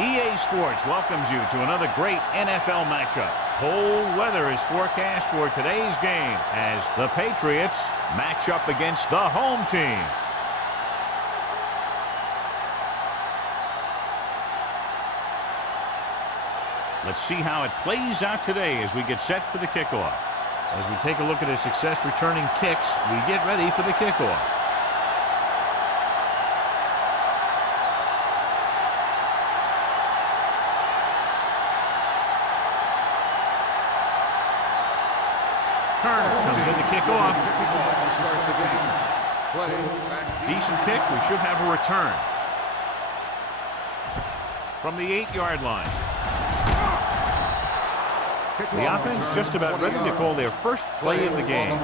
EA Sports welcomes you to another great NFL matchup. Cold weather is forecast for today's game as the Patriots match up against the home team. Let's see how it plays out today as we get set for the kickoff. As we take a look at his success returning kicks, we get ready for the kickoff. Turner comes in to kick off. Decent kick. We should have a return. From the 8-yard line. The offense just about ready to call their first play of the game.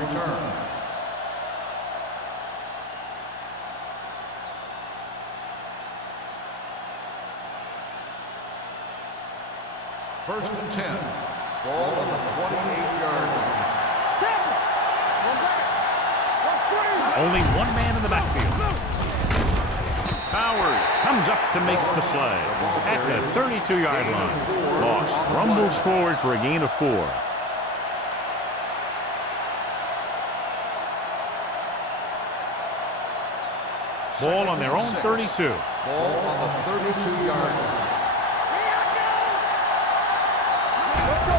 First and 10. Ball on the 28-yard line. Only one man in the backfield. Powers comes up to make the play at the 32-yard line. Loss rumbles forward for a gain of 4. Ball on their own 32. Ball on the 32-yard line.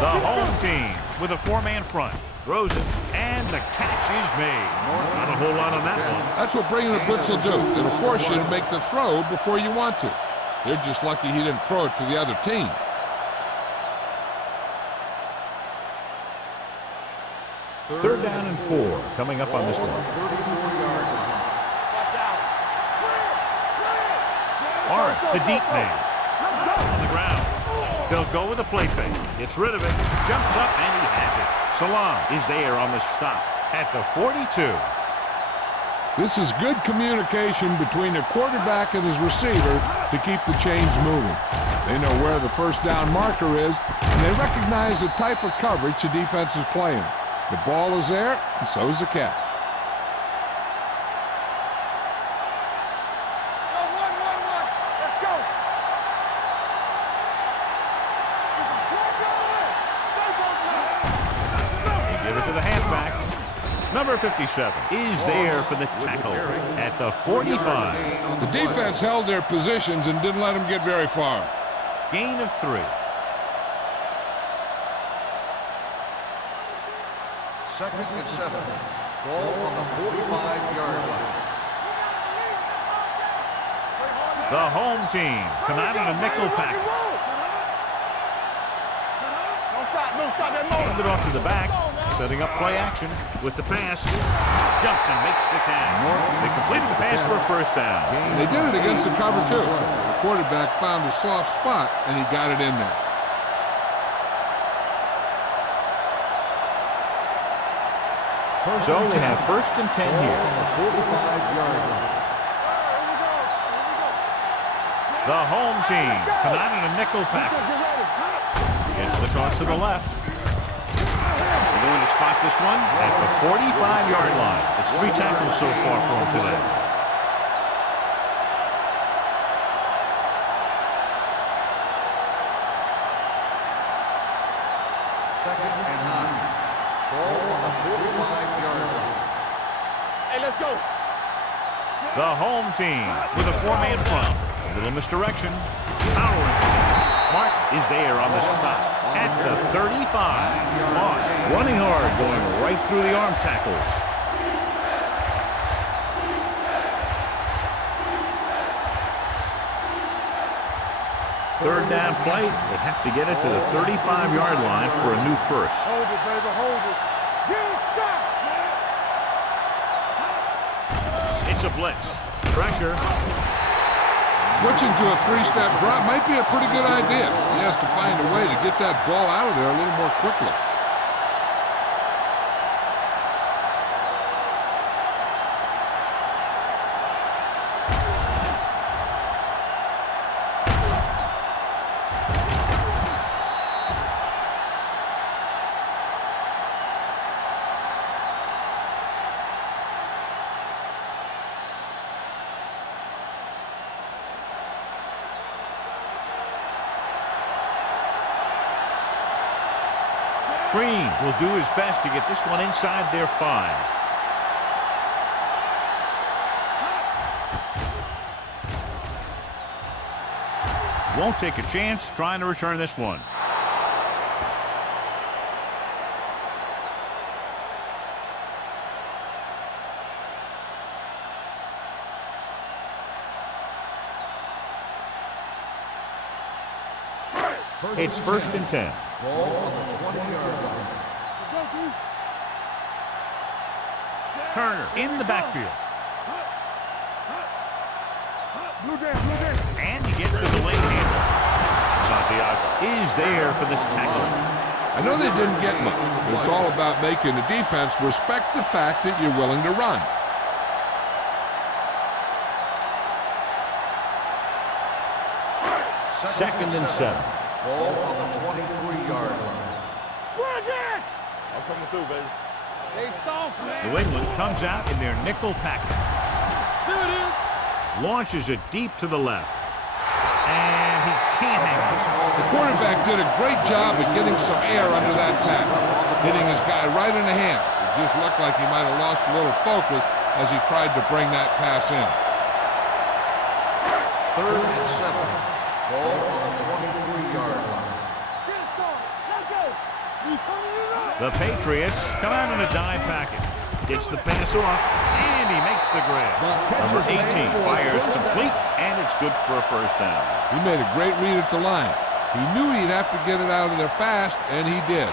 The home team with a 4-man front. Throws it, and the catch is made. Not a whole lot on that one. That's what bringing the blitz will do. It'll force you to make the throw before you want to. They're just lucky he didn't throw it to the other team. Third down and 4 coming up on this one. Arth, the deep man. On the ground. They'll go with a play fake. Gets rid of it. Jumps up, and he has it. Salam is there on the stop at the 42. This is good communication between the quarterback and his receiver to keep the chains moving. They know where the first down marker is, and they recognize the type of coverage the defense is playing. The ball is there, and so is the catch. Number 57 is there for the tackle at the 45. The defense held their positions and didn't let them get very far. Gain of 3. Second and 7. Ball on the 45-yard line. The home team come out in a nickel package. Hand it off to the back. Setting up play action with the pass. Jumps and makes the catch. They completed the pass for a first down. They did it against the cover, too. The quarterback found a soft spot, and he got it in there. So they have first and 10 here. The home team come out in a nickel package. Gets the toss to the left. They're going to spot this one at the 45-yard line. It's 3 tackles so far for him today. Second and 9. Ball on the 45-yard line. Hey, let's go. The home team with a 4-man front. A little misdirection. Powering. Martin is there on the stop at the 35. Moss running hard, going right through the arm tackles. Third down play. They have to get it to the 35-yard line for a new first. Hold it, baby, hold it. You stop. It's a blitz. Pressure. Switching to a 3-step drop might be a pretty good idea. He has to find a way to get that ball out of there a little more quickly. screen. Will do his best to get this one inside their 5. Won't take a chance trying to return this one. It's 1st and 10. Ball on the 20-yard line. Turner in the backfield. And he gets the delayed handle. Santiago is there for the tackle. I know they didn't get much, but it's all about making the defense respect the fact that you're willing to run. Second and 7. Ball on the 23-yard line. I'm coming through, baby. They soft, man. New England comes out in their nickel package. There it is. Launches it deep to the left. And he can't hang it. The quarterback did a great job of getting some air under that pass, hitting his guy right in the hand. It just looked like he might have lost a little focus as he tried to bring that pass in. 3rd and 7. Ball on the 23-yard line. The Patriots come out in a dime package. Gets the pass off, and he makes the grab. Number 18 fires complete, and it's good for a 1st down. He made a great read at the line. He knew he'd have to get it out of there fast, and he did.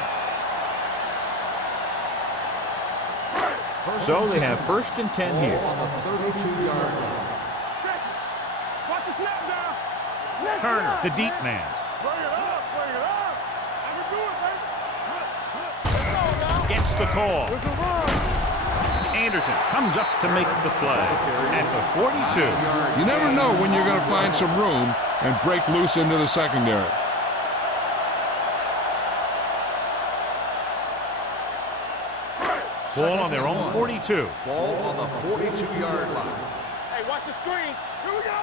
So they have 1st and 10 here. On the 32-yard line. Watch the snap down. Turner, the deep man. Bring it up, bring it up. I can do it, baby. Gets the call. It's a run. Anderson comes up to make the play at the 42. You never know when you're going to find some room and break loose into the secondary. Ball on their own 42. Ball on the 42-yard line. Hey, watch the screen. Here we go.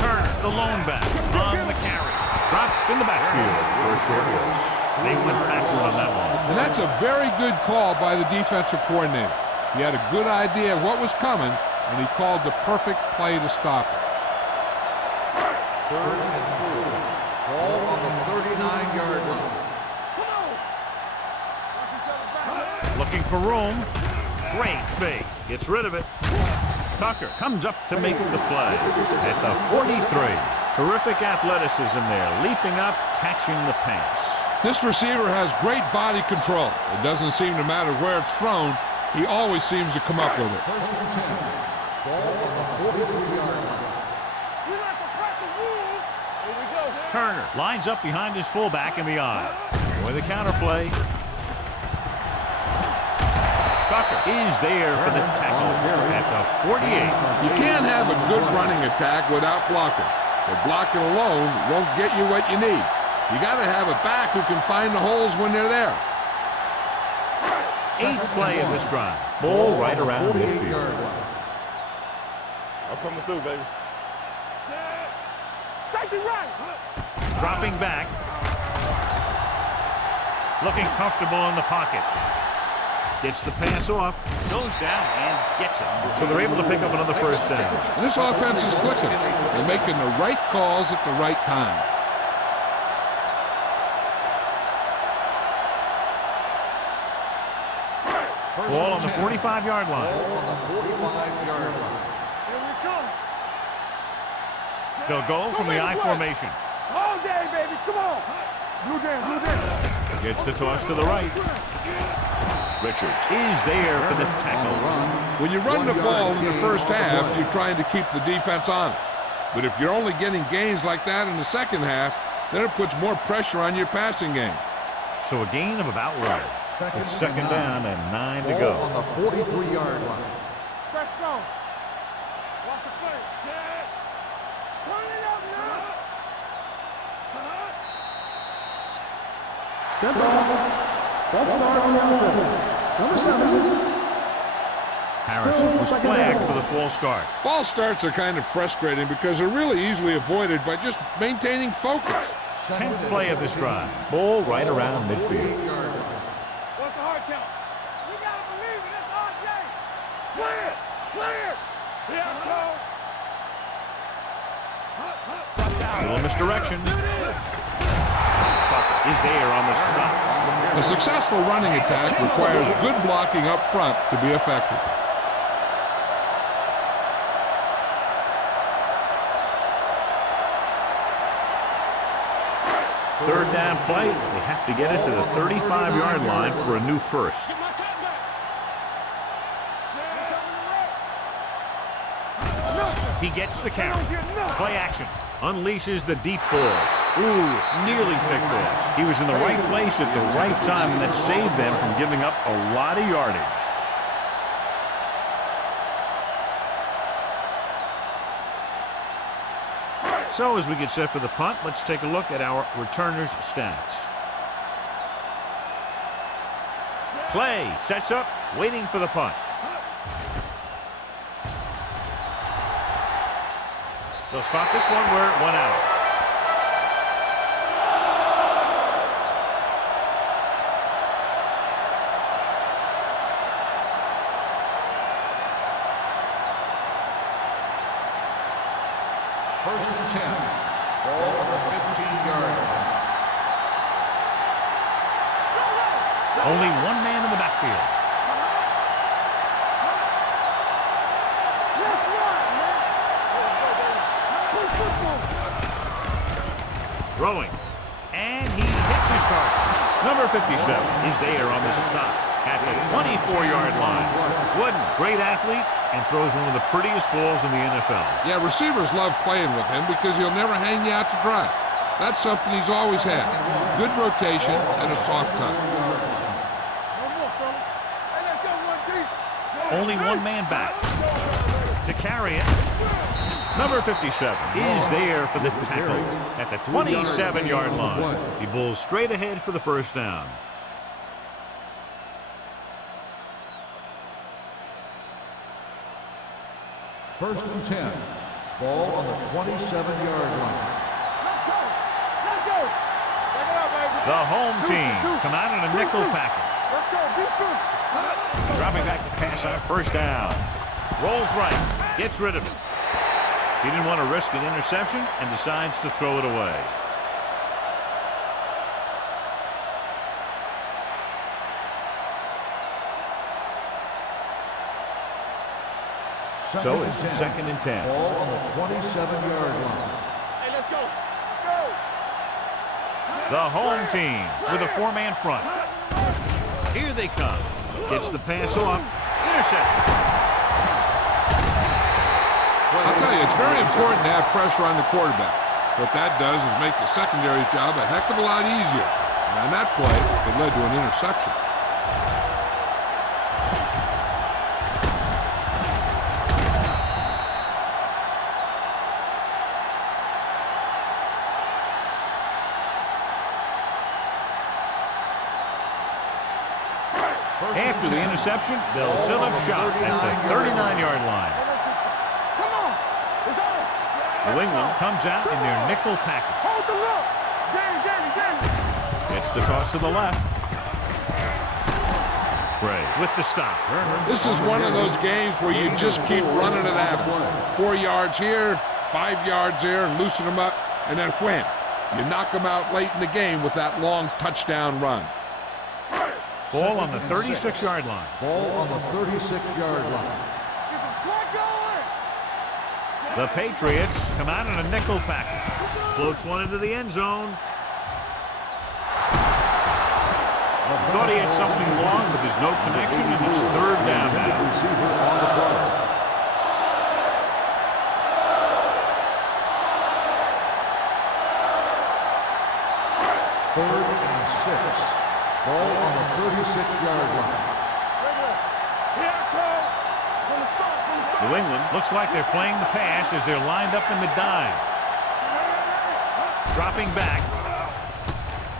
Turner, the lone back, on the carry. Dropped in the backfield for a short loss. They went backward on that one. And that's a very good call by the defensive coordinator. He had a good idea of what was coming, and he called the perfect play to stop it. 3rd and 4. Ball on the 39-yard line. Looking for room. Great fake. Gets rid of it. Tucker comes up to make the play at the 43. Terrific athleticism there. Leaping up, catching the pass. This receiver has great body control. It doesn't seem to matter where it's thrown. He always seems to come up with it. 1st and 10. Ball on the 43-yard line. We like to crack the rules. Here we go. Turner lines up behind his fullback in the eye. With the counterplay. Tucker is there for the tackle at the 48. You can't have a good running attack without blocking. But blocking alone won't get you what you need. You got to have a back who can find the holes when they're there. 8th play of this drive. Ball right around midfield. I'm coming through, baby. Safety right. Dropping back. Looking comfortable in the pocket. Gets the pass off, goes down, and gets it. So they're able to pick up another 1st down. And this offense is clicking. They're making the right calls at the right time. Ball on the 45-yard line. Ball on the 45-yard line. Here we come. They'll go from the I formation. All day, baby. Come on. Blue down, blue down. Gets the toss to the right. Richards is there for the tackle. When you run the ball in the 1st half, you're trying to keep the defense on it. But if you're only getting gains like that in the 2nd half, then it puts more pressure on your passing game. So a gain of about 1. It's 2nd down and 9 to Ball go. on the 43-yard line. Stretch strong. Watch the play. Set. Turn it up now. Good ball. Let's start on the offense. Number 7. Harrison was flagged for the false start. False starts are kind of frustrating because they're really easily avoided by just maintaining focus. 10th play of this drive. Ball right around midfield. What's the hard count? You gotta believe it. It's RJ. Clear! Clear! Yeah, Little misdirection. Puck is there on the stop. A successful running attack requires good blocking up front to be effective. Third down play. They have to get it to the 35-yard line for a new first. He gets the count. Play action. Unleashes the deep ball. Ooh, nearly picked off. He was in the right place at the right time, and that saved them from giving up a lot of yardage. So as we get set for the punt, let's take a look at our returners' stats. Play. Sets up. Waiting for the punt. They'll spot this one where it went out. First and 10. Ball on the 15-yard line. Only one man in the backfield. Throwing. And he hits his target. Number 57 is there on the stop at the 24-yard line. Wooden, great athlete, and throws one of the prettiest balls in the NFL. Yeah, receivers love playing with him because he'll never hang you out to dry. That's something he's always had. Good rotation and a soft touch. Only one man back. To carry it. Number 57 is there for the tackle at the 27-yard line. He bowls straight ahead for the first down. First and 10. Ball on the 27-yard line. The home team come out in a nickel package. Dropping back to pass on first down. Rolls right. Gets rid of it. He didn't want to risk an interception and decides to throw it away. So it's second and 10. Ball on the 27-yard line. Hey, let's go. The home team with a four-man front. Here they come. Gets the pass off. Interception. I'll tell you, it's very important to have pressure on the quarterback. What that does is make the secondary's job a heck of a lot easier. And on that play, it led to an interception. After the interception, they'll set up shop at the 39-yard line. Come on. It's on. New England comes out in their nickel package. Hold the look. Danny. Gets the toss to the left. Bray with the stop. This is one of those games where you just keep running it at them. 4 yards here, 5 yards there, and loosen them up, and then wham. You knock them out late in the game with that long touchdown run. Ball on the 36-yard line. Ball on the 36-yard line. The Patriots come out in a nickel package. Floats one into the end zone. Thought he had something long, but there's no connection, and it's third down now. Receiver on the play. Third and 6. Ball on the 36-yard line. New England looks like they're playing the pass as they're lined up in the dime. Dropping back.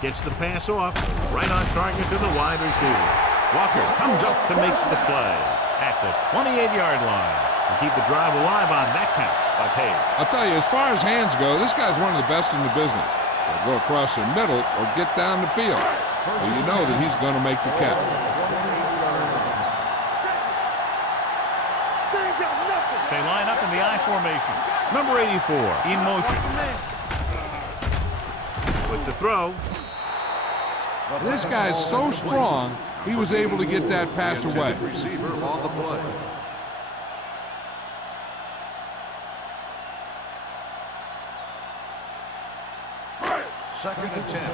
Gets the pass off. Right on target to the wide receiver. Walker comes up to make the play at the 28-yard line. And keep the drive alive on that catch by Page. I'll tell you, as far as hands go, this guy's one of the best in the business. He'll go across the middle or get down the field. So you know that he's going to make the catch. They line up in the I formation. Number 84 in motion. With the throw. This guy's so strong, he was able to get that pass away. Receiver on the play. Second and 10.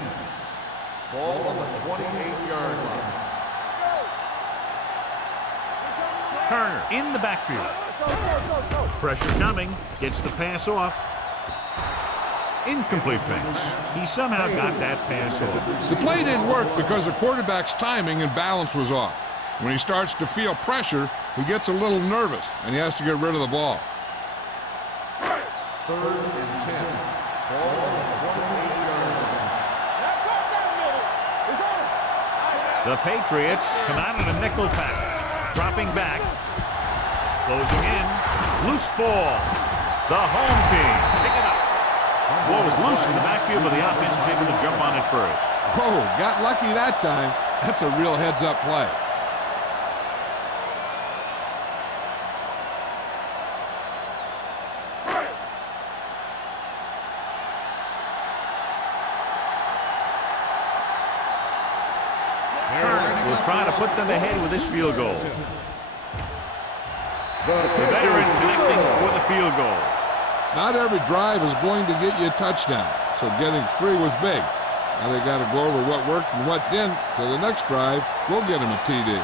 Ball on the 28-yard line. Turner in the backfield. Pressure coming. Gets the pass off. Incomplete pass. He somehow got that pass off. The play didn't work because the quarterback's timing and balance was off. When he starts to feel pressure, he gets a little nervous, and he has to get rid of the ball. Third and 10. Ball on the 28-yard line. The Patriots come out in a nickel package. Dropping back. Closing in. Loose ball. The home team pick it up. Ball was loose in the backfield, but the offense is able to jump on it first. Oh, got lucky that time. That's a real heads-up play. Turner will try to put them ahead with this field goal. The veteran connecting for the field goal. Not every drive is going to get you a touchdown, so getting 3 was big. Now they got to go over what worked and what didn't, so the next drive will get him a TD.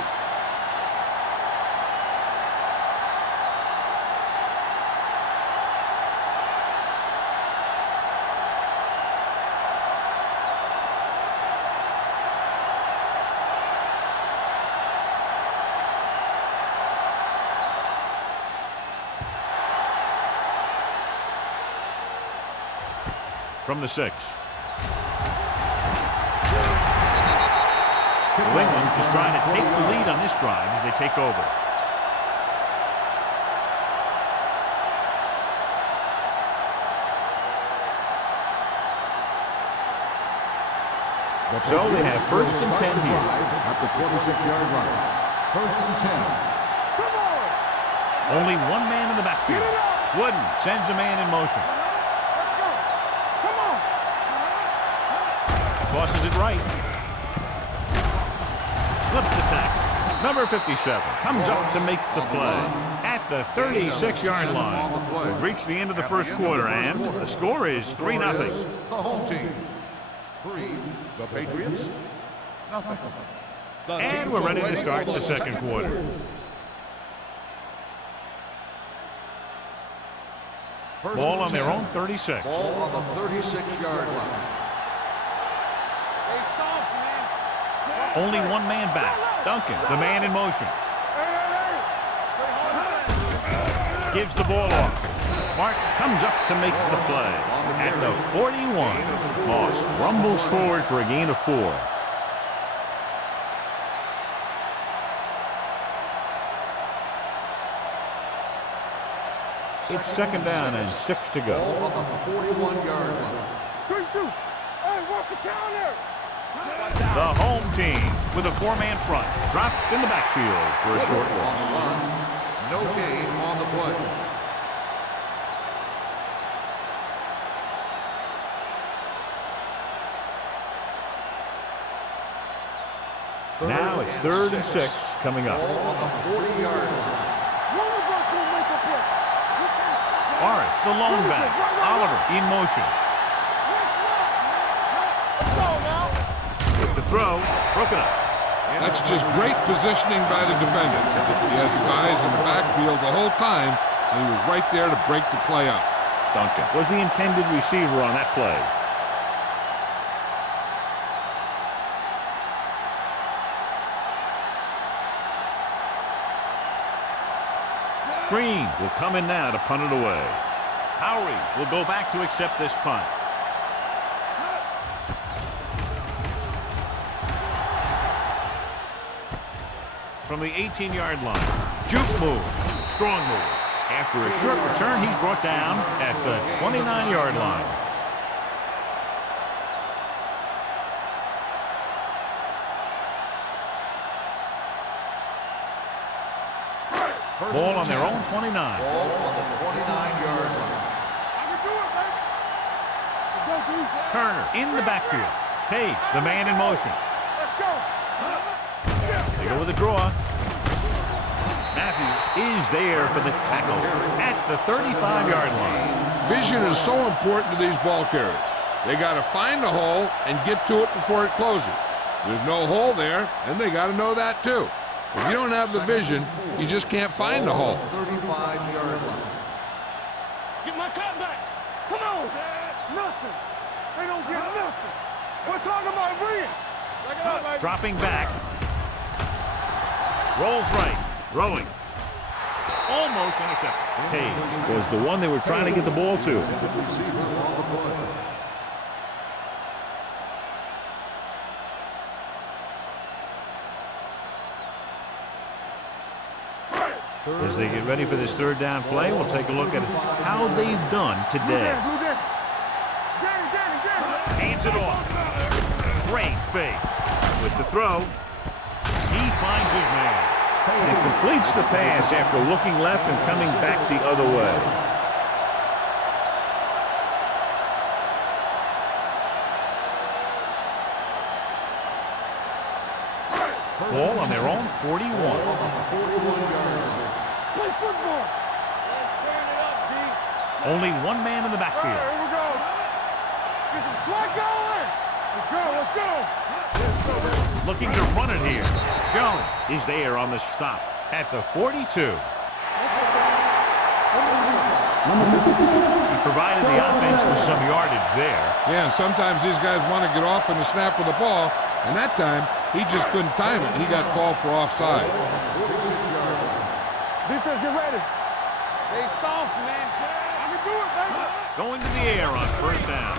From the 6. New England is trying to take the lead on this drive as they take over. So they have first and 10 here. At the 26-yard line. First and 10. Only one man in the backfield. Wooden sends a man in motion. Tosses it right. Slips the tackle. Number 57 comes up to make the play at the 36-yard line. We've reached the end of the first quarter, and the score is 3-0. The home team. 3. The Patriots. Nothing. And we're ready to start the second quarter. Ball on their own 36. Ball on the 36-yard line. Only one man back. Duncan, the man in motion. Gives the ball off. Mark comes up to make the play. At the 41, Moss rumbles forward for a gain of 4. It's second down and 6 to go. Ball on the 41-yard line. Good shoot. Hey, walk it down there. The home team with a 4-man front. Dropped in the backfield for a short loss. No gain on the play. Now it's 3rd and 6 coming up. Ball on the 40-yard line. Morris, the lone back. Oliver in motion. With the throw, broken up. That's just great positioning by the defender. He has his eyes in the backfield the whole time, and he was right there to break the play up. Duncan was the intended receiver on that play. Green will come in now to punt it away. Howery will go back to accept this punt. From the 18-yard line. Juke move. Strong move. After a short return, he's brought down at the 29-yard line. Ball on their own 29. Ball on the 29-yard line. I can do it, baby. Let's go, dude. Turner in the backfield. Page, the man in motion. Let's go. They go with a draw. Matthews is there for the tackle at the 35-yard line. Vision is so important to these ball carriers. They got to find the hole and get to it before it closes. There's no hole there, and they got to know that too. If you don't have the vision, you just can't find the hole. 35-yard line. Get my cut back. Come on. Nothing. They don't get nothing. We're talking about win. Check it out, baby. Dropping back. Rolls right. Throwing. Almost intercepted. Page was the one they were trying to get the ball to. Receiver on the play. As they get ready for this third down play, we'll take a look at how they've done today. Hands it off. Great fake. With the throw, he finds his man. And completes the pass after looking left and coming back the other way. Ball on their own 41. Play football. Let's turn it up, D. Only one man in the backfield. Here we go. Get some slack going. Let's go, let's go. Let's go, baby. Looking to run it here. Jones is there on the stop at the 42. He provided the offense with some yardage there. Yeah, and sometimes these guys want to get off in the snap of the ball, and that time he just couldn't time it. He got called for offside. Defense, get ready. Stay soft, man. I can do it, baby. Going to the air on first down.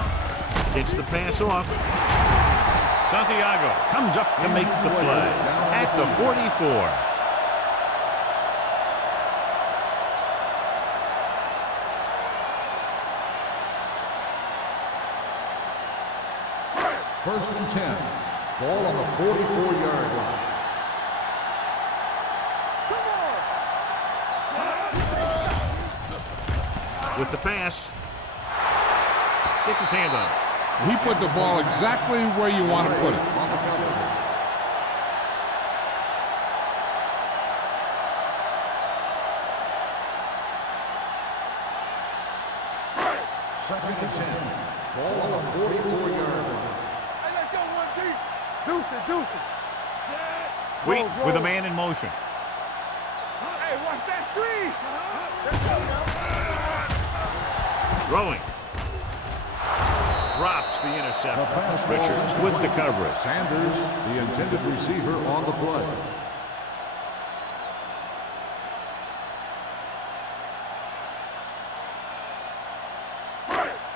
Gets the pass off. Santiago comes up to make the play at the 44. First and 10. Ball on the 44-yard line. With the pass. Gets his hand on it. He put the ball exactly where you want to put it. On the cover. Second and 10. Ball on the 44-yard line. Hey, let's go, 1D. Deuce it, deuce it. Wheat with a man in motion. Hey, watch that screen. Let's go, man. Throwing. Drops the interception. Richards with the coverage. Sanders, the intended receiver, on the play.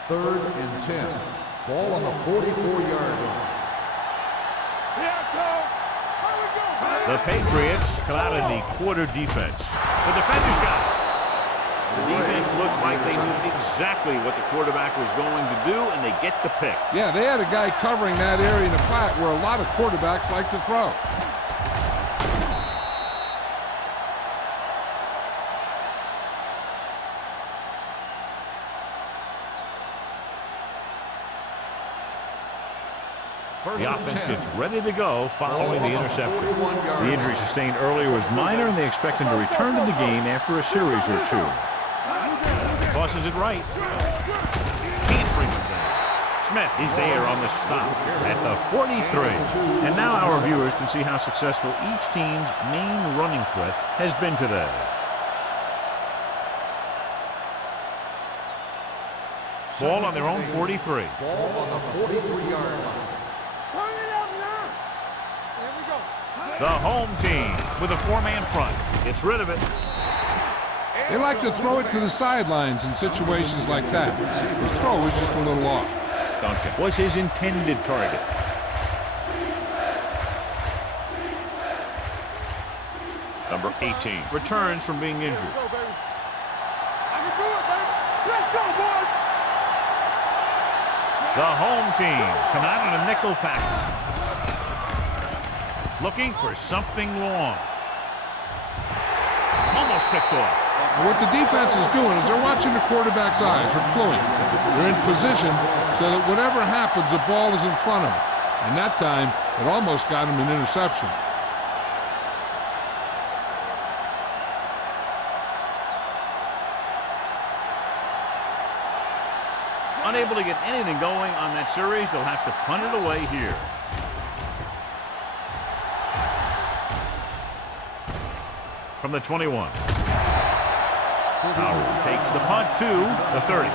Third and 10. Ball on the 44-yard line. Here I come. Here we go. The Patriots come out in the quarter defense. The defenders got it. The defense looked like they knew exactly what the quarterback was going to do, and they get the pick. Yeah, they had a guy covering that area in the flat where a lot of quarterbacks like to throw. The offense gets ready to go following the interception. The injury sustained earlier was minor, and they expect him to return to the game after a series or two. Tosses it right. Can't bring him down. Smith is there on the stop at the 43. And now our viewers can see how successful each team's main running threat has been today. Ball on their own 43. Ball on the 43-yard line. Turn it up now. Here we go. The home team with a four-man front gets rid of it. They like to throw it to the sidelines in situations like that. His throw was just a little off. Duncan was his intended target. Number 18 returns from being injured. Let's go, baby. I can do it, baby. Let's go, boys. The home team come out in a nickel package. Looking for something long. almost picked off. What the defense is doing is they're watching the quarterback's eyes. They're cluing. They're in position so that whatever happens, the ball is in front of them. And that time, it almost got him an interception. Unable to get anything going on that series, they'll have to punt it away here. From the 21. Howard takes the punt to the 30.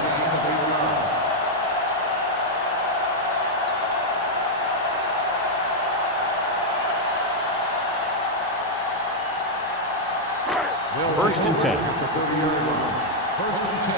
First and 10. First and 10.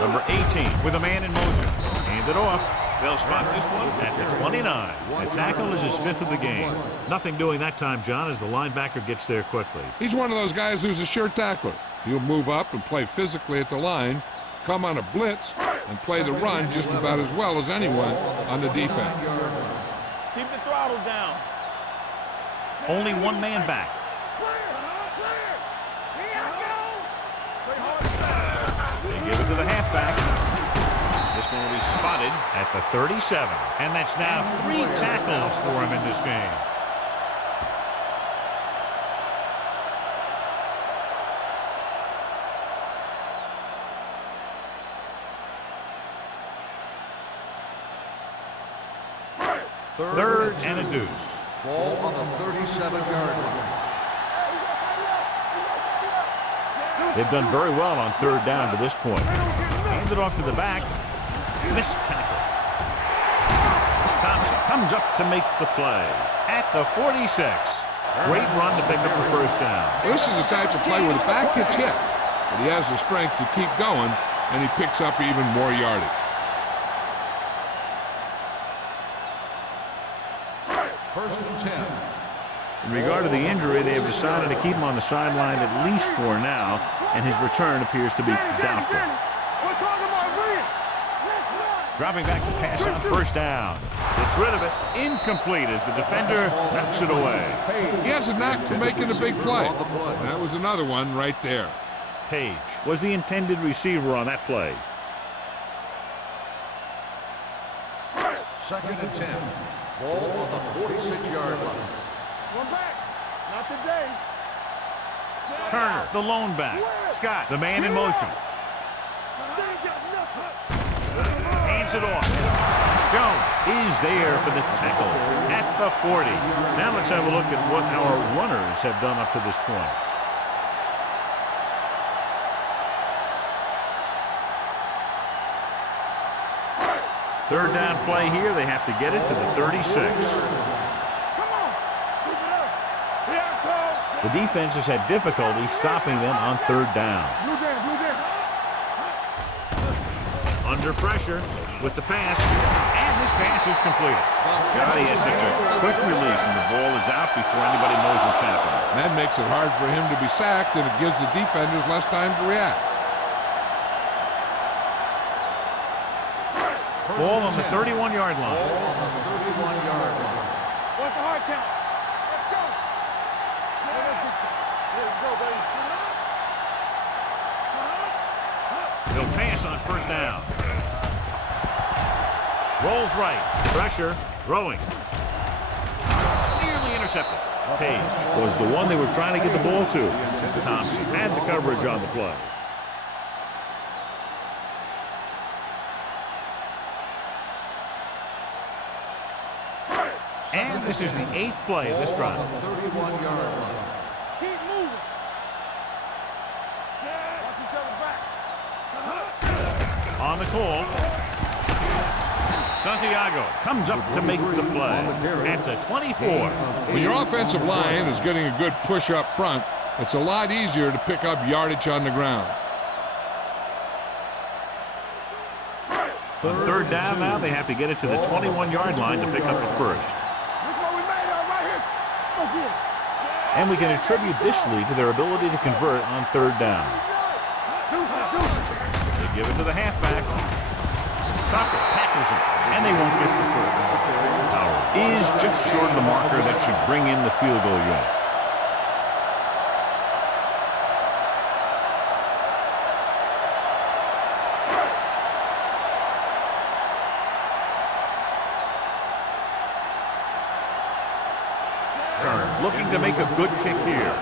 Number 18 with a man in motion. Handed off. They'll spot this one at the 29. The tackle is his 5th of the game. Nothing doing that time, John, as the linebacker gets there quickly. He's one of those guys who's a sure tackler. He'll move up and play physically at the line, come on a blitz, and play the run just about as well as anyone on the defense. Keep the throttle down. Only one man back. They give it to the halfback. This one will be spotted at the 37. And that's now 3 tackles for him in this game. Third and a deuce. Ball on the 37-yard line. They've done very well on third down to this point. Handed off to the back. Missed tackle. Thompson comes up to make the play at the 46. Great run to pick up the first down. This is the type of play where the back gets hit, but he has the strength to keep going, and he picks up even more yardage. First and 10. In regard to the injury, they have decided to keep him on the sideline at least for now, and his return appears to be doubtful. Dropping back to pass on first down. Gets rid of it. Incomplete as the defender knocks it away. He has a knack for making a big play. And that was another one right there. Page was the intended receiver on that play. Second and 10. Ball on the 46-yard line. One back. Not today. Turner, the lone back. Scott, the man in motion. Hands it off. Jones is there for the tackle at the 40. Now let's have a look at what our runners have done up to this point. Third down play here. They have to get it to the 36. The defense has had difficulty stopping them on third down. Under pressure with the pass, and this pass is completed. God, he has such a quick release, and the ball is out before anybody knows what's happening. That makes it hard for him to be sacked, and it gives the defenders less time to react. Ball on the 31-yard line. Ball on the 31-yard line. What's the hard count? Let's go. Let's go, baby. He'll pass on first down. Rolls right. Pressure. Throwing. Nearly intercepted. Page was the one they were trying to get the ball to. Thompson had the coverage on the play. And this is the 8th play of this drive. 31-yard line. Keep moving. Watch each other back. On the call. Santiago comes up to make the play at the 24. When your offensive line is getting a good push up front, it's a lot easier to pick up yardage on the ground. On third down now, they have to get it to the 21-yard line to pick up a first. And we can attribute this lead to their ability to convert on third down. They give it to the halfback. Tucker tackles him, and they won't get the first. Howard is just short of the marker that should bring in the field goal unit. Turner looking to make a good kick here.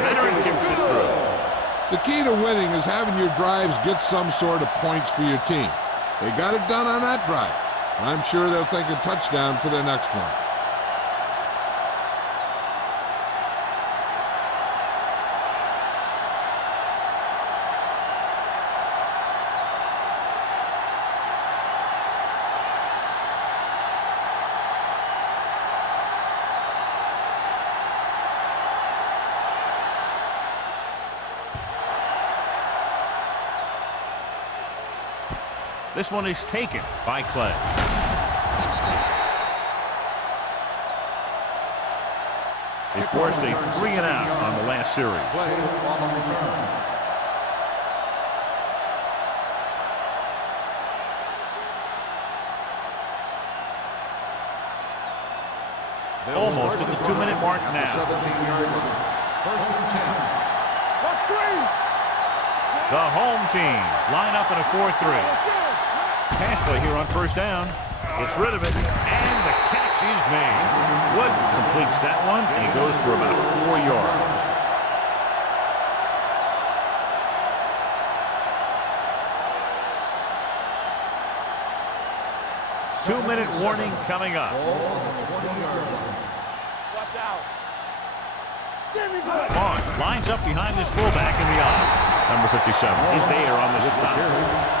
Veteran kicks it through. The key to winning is having your drives get some sort of points for your team. They got it done on that drive. I'm sure they'll think a touchdown for their next one. This one is taken by Clay. They forced a 3-and-out on the last series. Play on the return. Almost at the 2-minute mark now. 17-yard line. First and 10. Let's screen. The home team line up in a 4-3. Pass play here on first down. Gets rid of it, and the catch is made. Wood completes that one, and he goes for about 4 yards. Two-minute warning coming up. Watch out. Give me the Moss lines up behind his fullback in the eye. Number 57 is there on the stop.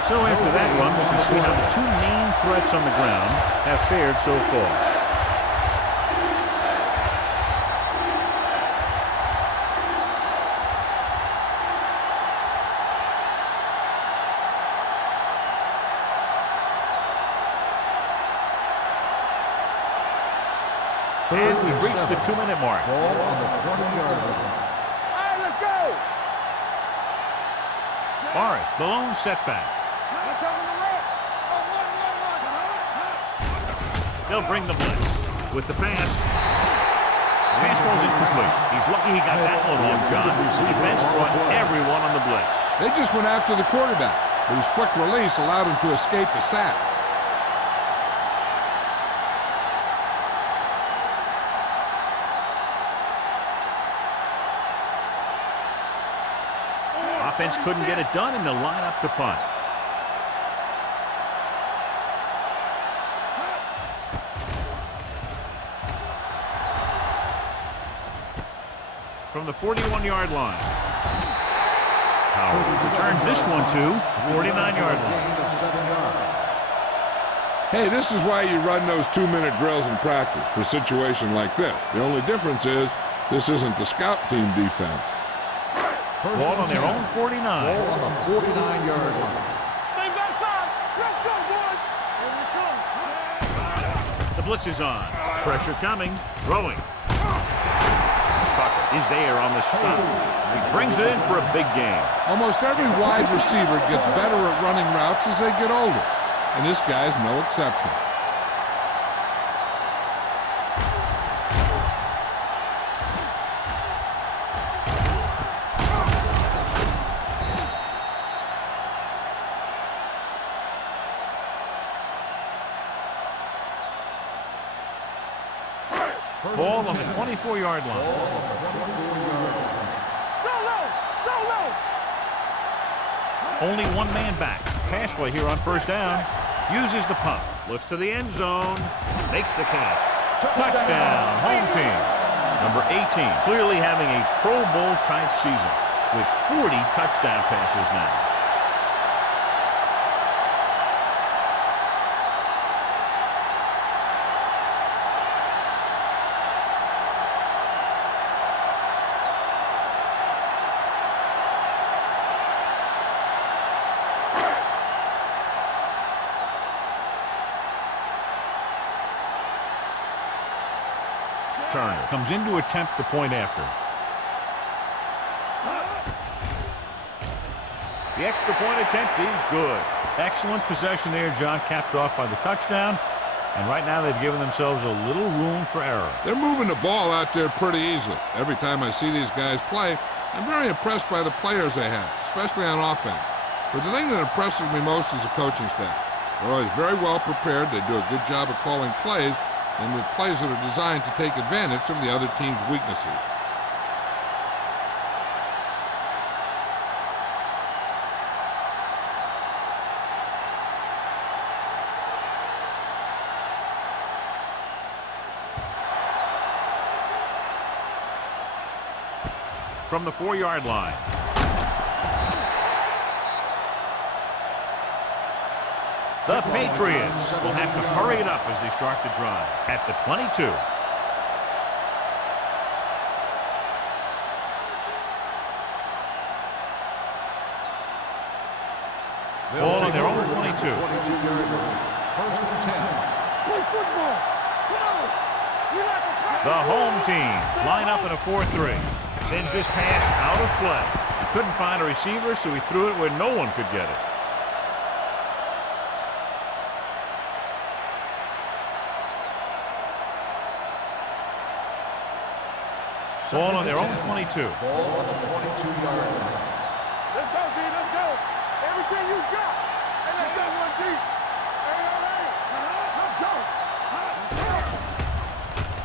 So after that run, we can see how the two main threats on the ground have fared so far. And we've reached the 2-minute mark. Ball on the 20-yard line. All right, let's go. Morris, the lone setback. They're coming to run. Oh, They'll bring the blitz. With the pass. Pass was incomplete. He's lucky he got that one on, John. The defense brought everyone on the blitz. They just went after the quarterback, but his quick release allowed him to escape the sack. Offense couldn't get it done, and they'll line up to punt. From the 41-yard line. Howard returns this one to the 49-yard line. Gain of 7 yards. Hey, this is why you run those 2-minute drills in practice for a situation like this. The only difference is this isn't the scout team defense. First Ball and on their 10. own 49. Ball on the 49-yard line. They've got time. Let's go, boys. Here we come. The blitz is on. Pressure coming. Throwing. Tucker is there on the stop. He brings it in for a big game. Almost every wide receiver gets better at running routes as they get older, and this guy's no exception. Ball on the 24-yard line. Go low. Go low. Only one man back. Pass play here on first down. Uses the pump. Looks to the end zone. Makes the catch. Touchdown. Home team. Number 18. Clearly having a Pro Bowl type season with 40 touchdown passes now. Turner comes in to attempt the point after. The extra point attempt is good. Excellent possession there, John, capped off by the touchdown. And right now they've given themselves a little room for error. They're moving the ball out there pretty easily. Every time I see these guys play, I'm very impressed by the players they have, especially on offense. But the thing that impresses me most is the coaching staff. They're always very well prepared. They do a good job of calling plays, and the plays that are designed to take advantage of the other team's weaknesses. From the 4-yard line. The Patriots will have to hurry it up as they start the drive at the 22. Ball on their own 22. 22-yard line. First and 10. Play football. Come on. You like a The home team line up in a 4-3. Sends this pass out of play. He couldn't find a receiver, so he threw it where no one could get it. Ball on their own 22. Ball on the 22-yard line. Let's go, D. Let's go. Everything you got. Hey, let's go, 1D. Hey, all right. Let's go.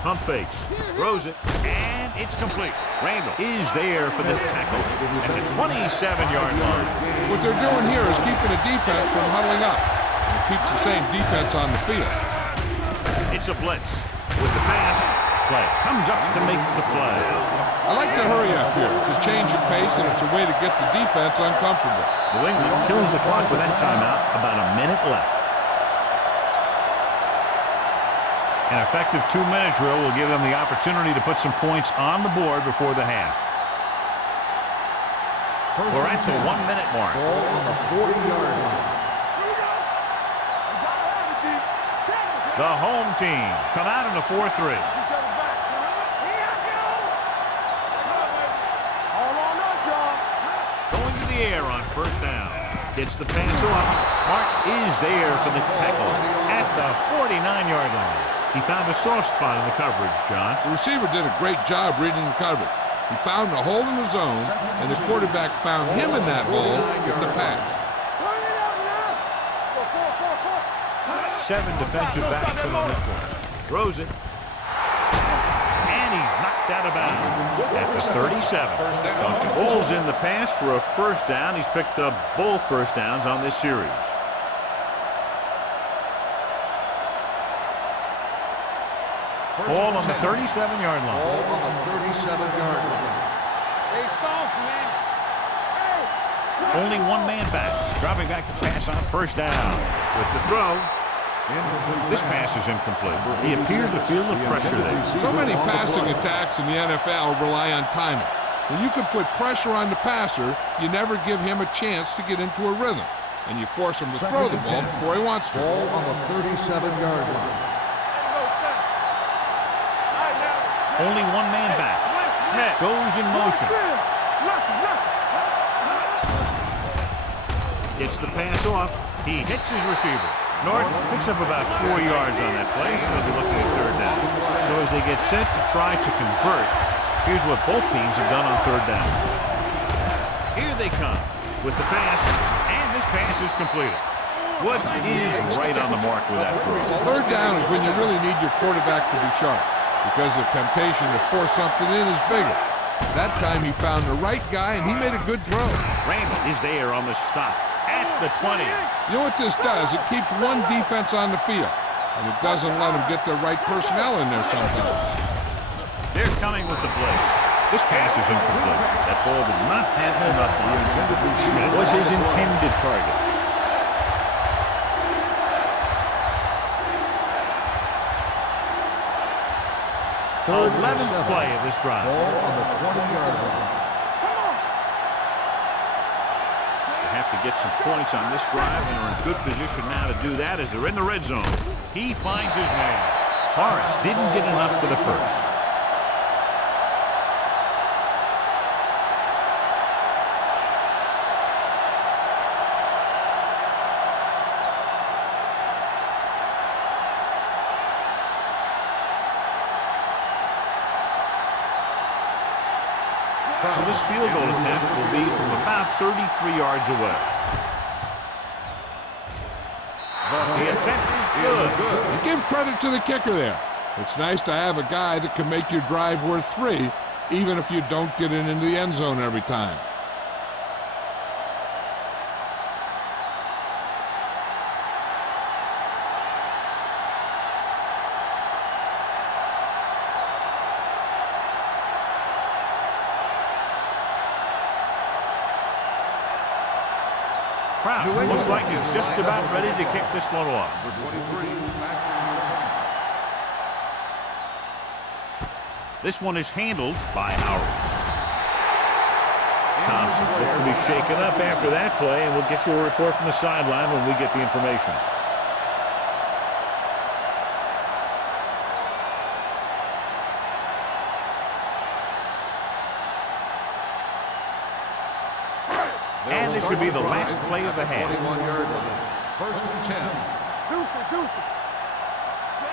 Pump fakes. Throws it. And it's complete. Randall is there for the tackle at the 27-yard line. What they're doing here is keeping the defense from huddling up. It keeps the same defense on the field. It's a blitz. With the pass, play comes up to make the play. I like the hurry up here. It's a change of pace, and it's a way to get the defense uncomfortable. New England kills the clock with that timeout. About a minute left. An effective 2-minute drill will give them the opportunity to put some points on the board before the half. We're at the 1-minute mark. Ball on the 40-yard line. The home team come out in a 4-3. Going to the air on first down. Gets the pass off. Mark is there for the tackle at the 49-yard line. He found a soft spot in the coverage, John. The receiver did a great job reading the coverage. He found a hole in the zone, and the quarterback found him in that hole with the pass. 7 defensive backs in on this one. Throws it. And he's knocked out of bounds at the 37. Duncan pulls in the pass for a first down. He's picked up both first downs on this series. Ball on the 37-yard line. Ball on the 37-yard line. Hey, soft, man. Only one man back. Dropping back to pass on first down. With the throw. This pass is incomplete. He appeared to feel the pressure there. So many passing attacks in the NFL rely on timing. When you can put pressure on the passer, you never give him a chance to get into a rhythm. And you force him to throw the ball before he wants to. Ball on the 37-yard line. Only one man back. Schmidt goes in motion. Gets the pass off. He hits his receiver. Norton picks up about 4 yards on that play, so they'll be looking at third down. So as they get set to try to convert, here's what both teams have done on third down. Here they come with the pass, and this pass is completed. Wood is right on the mark with that throw. Third down is when you really need your quarterback to be sharp, because the temptation to force something in is bigger. That time he found the right guy, and he made a good throw. Randall is there on the stop at the 20. You know what this does? It keeps one defense on the field, and it doesn't let them get the right personnel in there sometimes. They're coming with the blitz. This pass is incomplete. That ball did not have enough room. Schmidt was his intended target. Third 11th play of this drive. Ball on the 20-yard line. They have to get some points on this drive and are in good position now to do that as they're in the red zone. He finds his man. Torres didn't get enough for the first. So this field goal attempt will be from about 33 yards away. The attempt is good. And give credit to the kicker there. It's nice to have a guy that can make your drive worth 3, even if you don't get it into the end zone every time. Kraft looks like he's just about ready to kick this one off. For 23, This one is handled by Howard. Thompson looks to be shaken up after that play, and we'll get you a report from the sideline when we get the information. And this should be the last play of the half. 21-yard line. First and 10.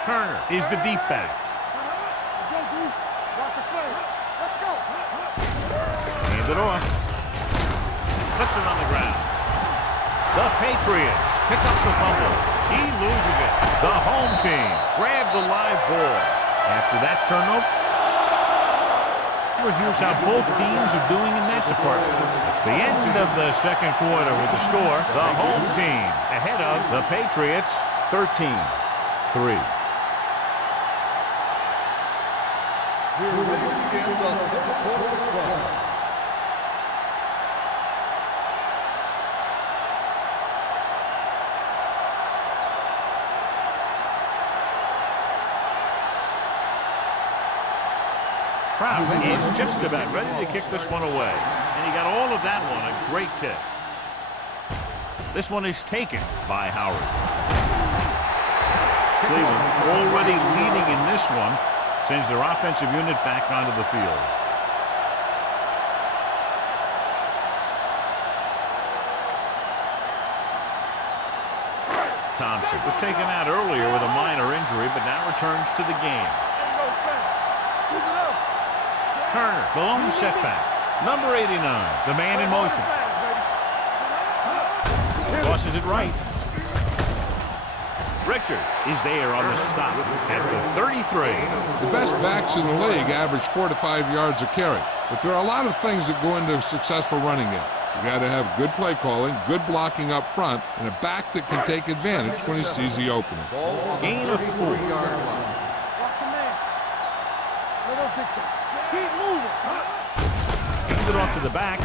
Turner is the deep back. Hand it off. Puts it on the ground. The Patriots pick up the fumble. He loses it. The home team grab the live ball. After that turnover, here's how both teams are doing in that department. It's the end of the second quarter with the score. The home team ahead of the Patriots 13-3. We're ready to begin the third quarter of play. Kraft is just about ready to kick this one away. And he got all of that one, a great kick. This one is taken by Howard. Cleveland already leading in this one, sends their offensive unit back onto the field. Thompson was taken out earlier with a minor injury, but now returns to the game. Turner, the lone setback. Number 89, the man in motion. Tosses it right. Richards is there on the stop at the 33. The best backs in the league average 4 to 5 yards a carry, but there are a lot of things that go into a successful running game. You got to have good play calling, good blocking up front, and a back that can take advantage when he sees the opening. Gain of 4. Hands it off to the back.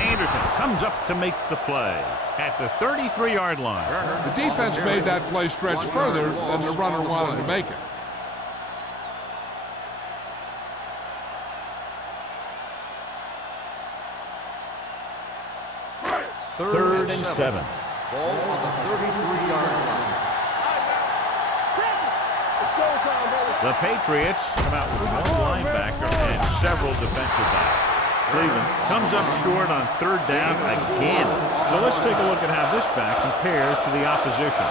Anderson comes up to make the play at the 33-yard line. The defense made that play stretch further than the runner wanted to make it. Third and 7. Ball on the 33-yard line. The Patriots come out with one linebacker and several defensive backs. Cleveland comes up short on third down again. So let's take a look at how this back compares to the opposition.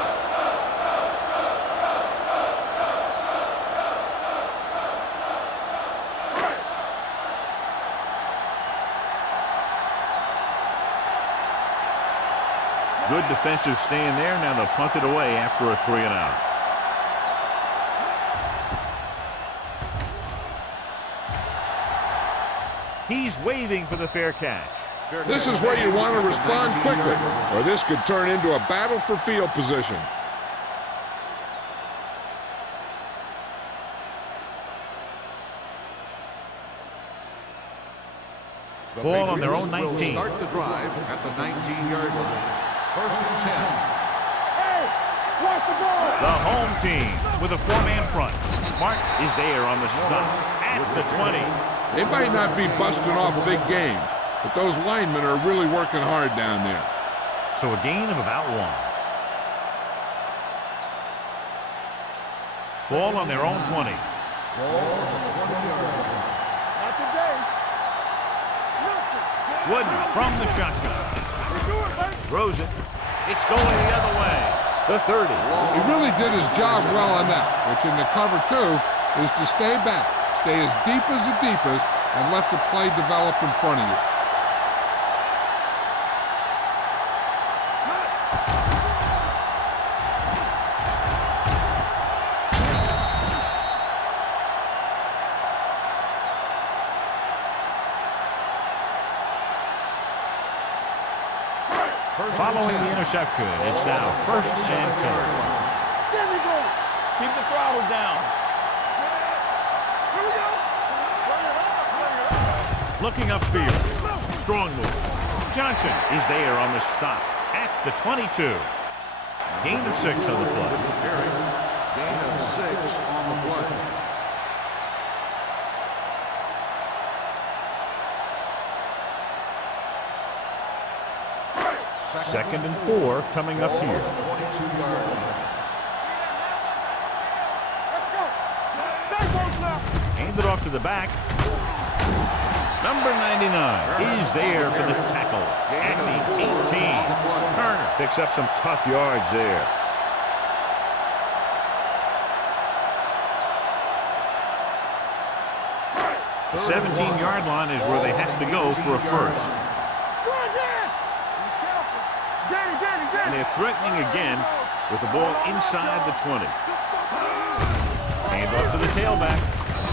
Good defensive stand there. Now they'll punt it away after a 3-and-out. He's waving for the fair catch. This is where you want to respond quickly, or this could turn into a battle for field position. Ball on their own 19. Will start the drive at the 19-yard line. First and 10. Hey, watch the ball. The home team with a 4-man front. Mark is there on the stop at the 20. They might not be busting off a big game, but those linemen are really working hard down there. So a gain of about 1. Ball on their own 20. Ball on the 20-yard line. Not today. Wooden from the shotgun. Throws it. It's going the other way. The 30. He really did his job well on that, which in the cover 2 is to stay back, stay as deep as the deepest, and let the play develop in front of you. Following the interception, it's now 1st and 10. There we go. Keep the throttle down. Here we go. Bring it up. Bring it up. Looking upfield. Strong move. Johnson is there on the stop at the 22. Gain of 6 on the play. Gain of 6 on the play. Second and 4 coming up here. 22-yard line. Let's go. Stay close now. Hand it off to the back. Number 99 is there for the tackle at the 18. Turner picks up some tough yards there. The 17-yard line is where they have to go for a first. Go on, Dan. Be careful. Danny. And they're threatening again with the ball inside the 20. Hand off to the tailback.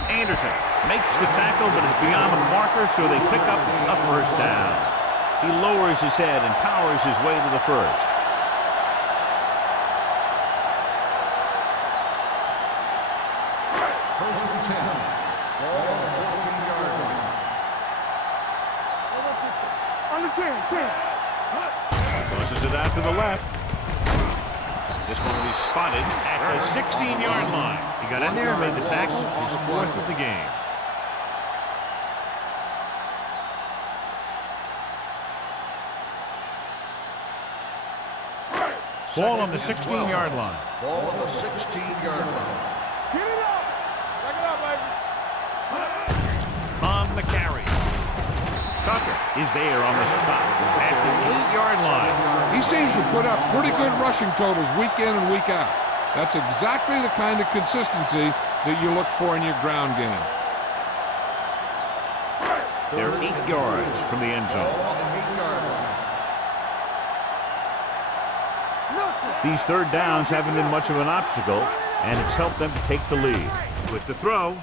Anderson makes the tackle, but it's beyond the marker, so they pick up a first down. He lowers his head and powers his way to the first. First and 10. Ball on the 14-yard line. On the 10. Tosses it out to the left. This one will be spotted at the 16-yard line. He got in there and made the tackle. His 4th of the game. Ball on the 16-yard line. Ball on the 16-yard line. Get it up. Back it up, baby. On the carry. Tucker is there on the stop at the 8-yard line. He seems to put up pretty good rushing totals week in and week out. That's exactly the kind of consistency that you look for in your ground game. They're 8 yards from the end Ball zone. on the 8-yard line. These third downs haven't been much of an obstacle, and it's helped them to take the lead. With the throw,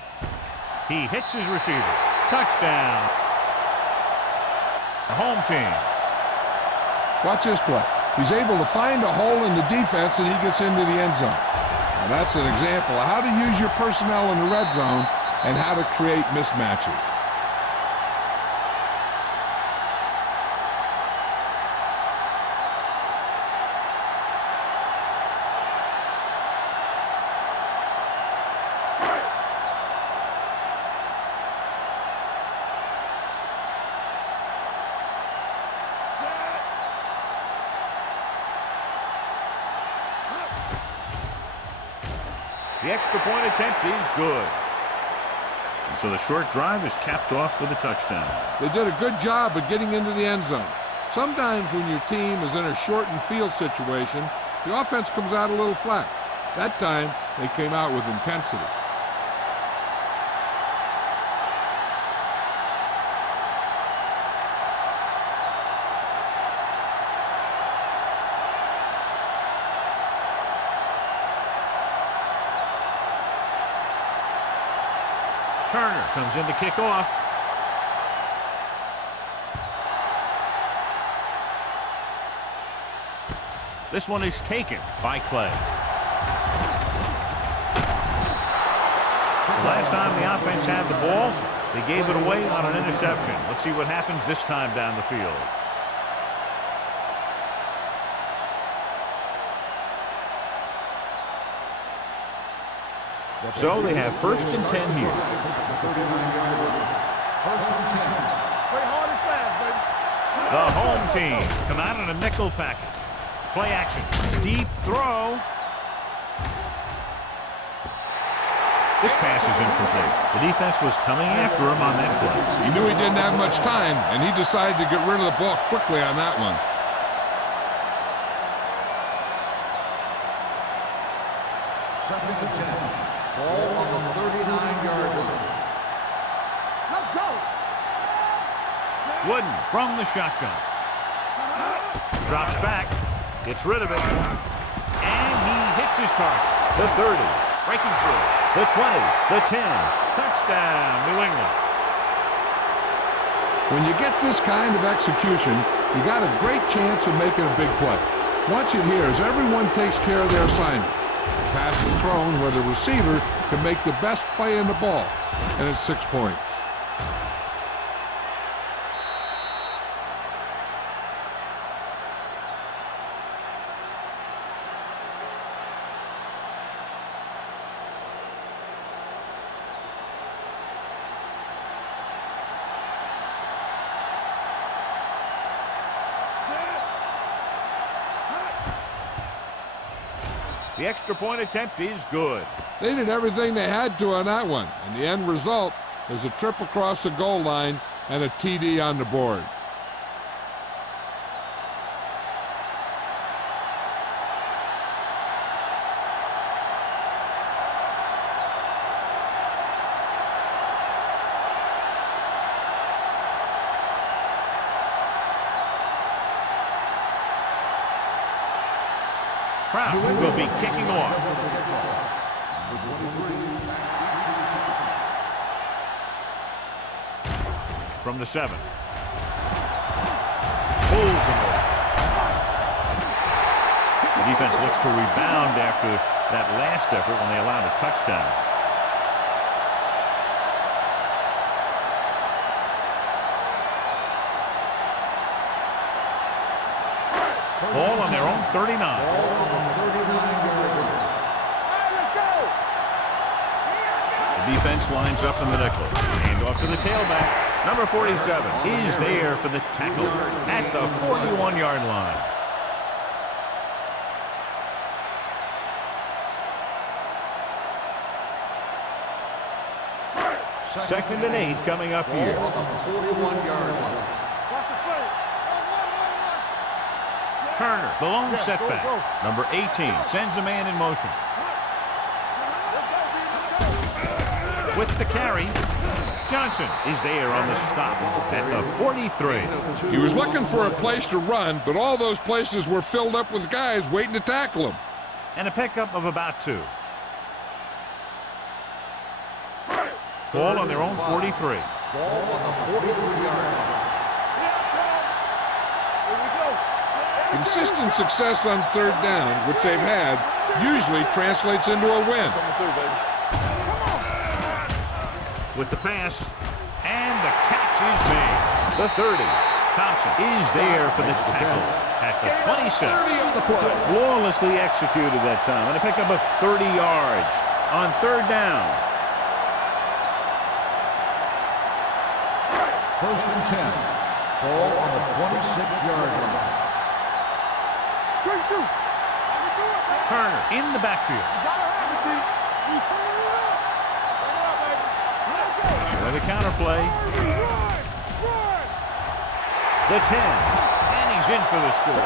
he hits his receiver. Touchdown. The home team. Watch this play. He's able to find a hole in the defense, and he gets into the end zone. Now that's an example of how to use your personnel in the red zone and how to create mismatches. The extra point attempt is good. And so the short drive is capped off with a touchdown. They did a good job of getting into the end zone. Sometimes when your team is in a shortened field situation, the offense comes out a little flat. That time, they came out with intensity. Turner comes in to kick off. This one is taken by Clay. Last time the offense had the ball, they gave it away on an interception. Let's see what happens this time down the field. So they have 1st and 10 here. 39-yard line. First and 10. Play hard and fast, baby. The home team come out in a nickel package. Play action. Deep throw. This pass is incomplete. The defense was coming after him on that play. He knew he didn't have much time, and he decided to get rid of the ball quickly on that one. Second and 10. Ball on the 39-yard line. Let's go. Wooden from the shotgun. Drops back. Gets rid of it. And he hits his target. The 30. Breaking through. The 20. The 10. Touchdown, New England. When you get this kind of execution, you got a great chance of making a big play. Watch it here as everyone takes care of their assignment. The pass is thrown where the receiver can make the best play in the ball, and it's 6 points. The extra point attempt is good. They did everything they had to on that one, and the end result is a trip across the goal line and a TD on the board. Kraft will be kicking off. From the 7. Pulls him over. The defense looks to rebound after that last effort when they allowed a touchdown. Ball on their own 39. The defense lines up in the nickel. Hand off to the tailback. Number 47 is there for the tackle at the 41-yard line. Second and 8 coming up here. 41-yard line. Turner, the lone setback. Number 18 sends a man in motion. With the carry, Johnson is there on the stop at the 43. He was looking for a place to run, but all those places were filled up with guys waiting to tackle him. And a pickup of about 2. Ball on their own 43. Ball on the 43-yard line. Consistent success on third down, which they've had, usually translates into a win. With the pass, and the catch is made. The 30. Thompson is there for the tackle at the 26. Flawlessly executed that time, and a pickup of 30 yards on third down. First and 10. Ball on the 26-yard line. Turner in the backfield. With a counter play. The 10. And he's in for the score.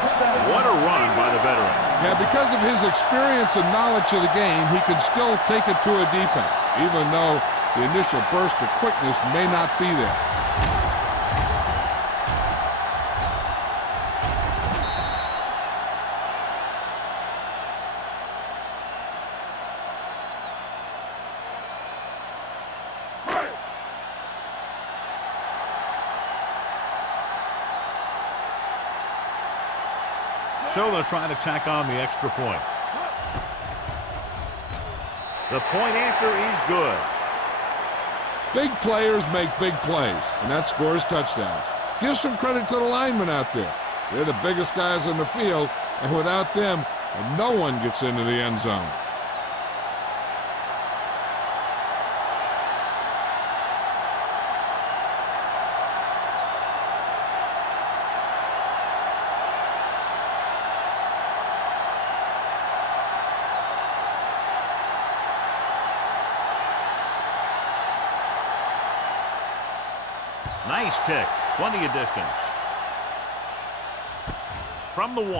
What a run by the veteran. Yeah, because of his experience and knowledge of the game, he can still take it to a defense, even though the initial burst of quickness may not be there. So they'll try to tack on the extra point. The point after is good. Big players make big plays, and that scores touchdowns. Give some credit to the linemen out there. They're the biggest guys on the field, and without them, no one gets into the end zone. Nice kick. Plenty of distance. From the 1. They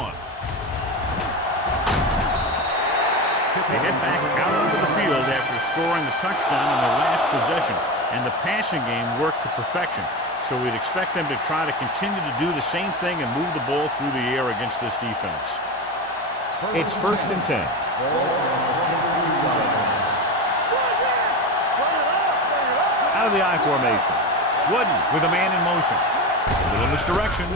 head back out onto the field after scoring the touchdown on their last possession, and the passing game worked to perfection. So we'd expect them to try to continue to do the same thing and move the ball through the air against this defense. It's 1st and 10. Out of the I formation. Wooden with a man in motion. A little misdirection.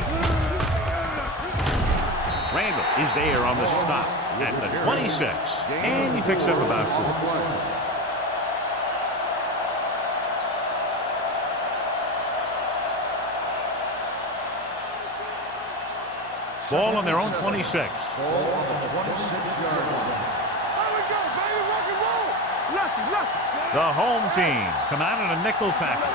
Randall is there on the stop at the 26. And he picks up about 4. Ball on their own 26. Ball on the 26-yard line. There we go, baby. Rock and roll. Lucky. The home team come out in a nickel package.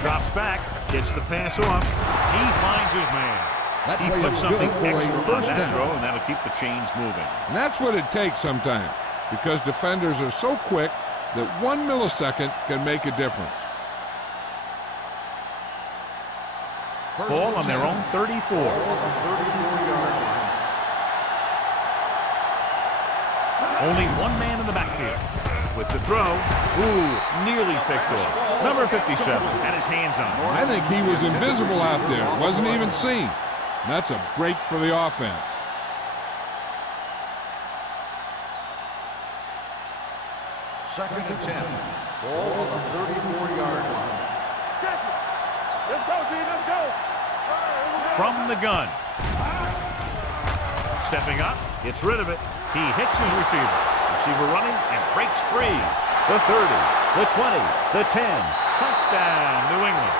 Drops back, gets the pass off. He finds his man. He puts something extra on that throw, and that'll keep the chains moving. And that's what it takes sometimes, because defenders are so quick that 1 millisecond can make a difference. Ball on their own 34. Ball on the 34-yard line. Only one man in the backfield. With the throw, nearly picked off. Number 57 had his hands on it. I think he was invisible out there. Wasn't even seen. And that's a break for the offense. Second and 10. Ball on the 34-yard line. Check it. Let's go, D. Let's go. From the gun. Stepping up, gets rid of it. He hits his receiver. Receiver running and breaks free. The 30, the 20, the 10. Touchdown, New England.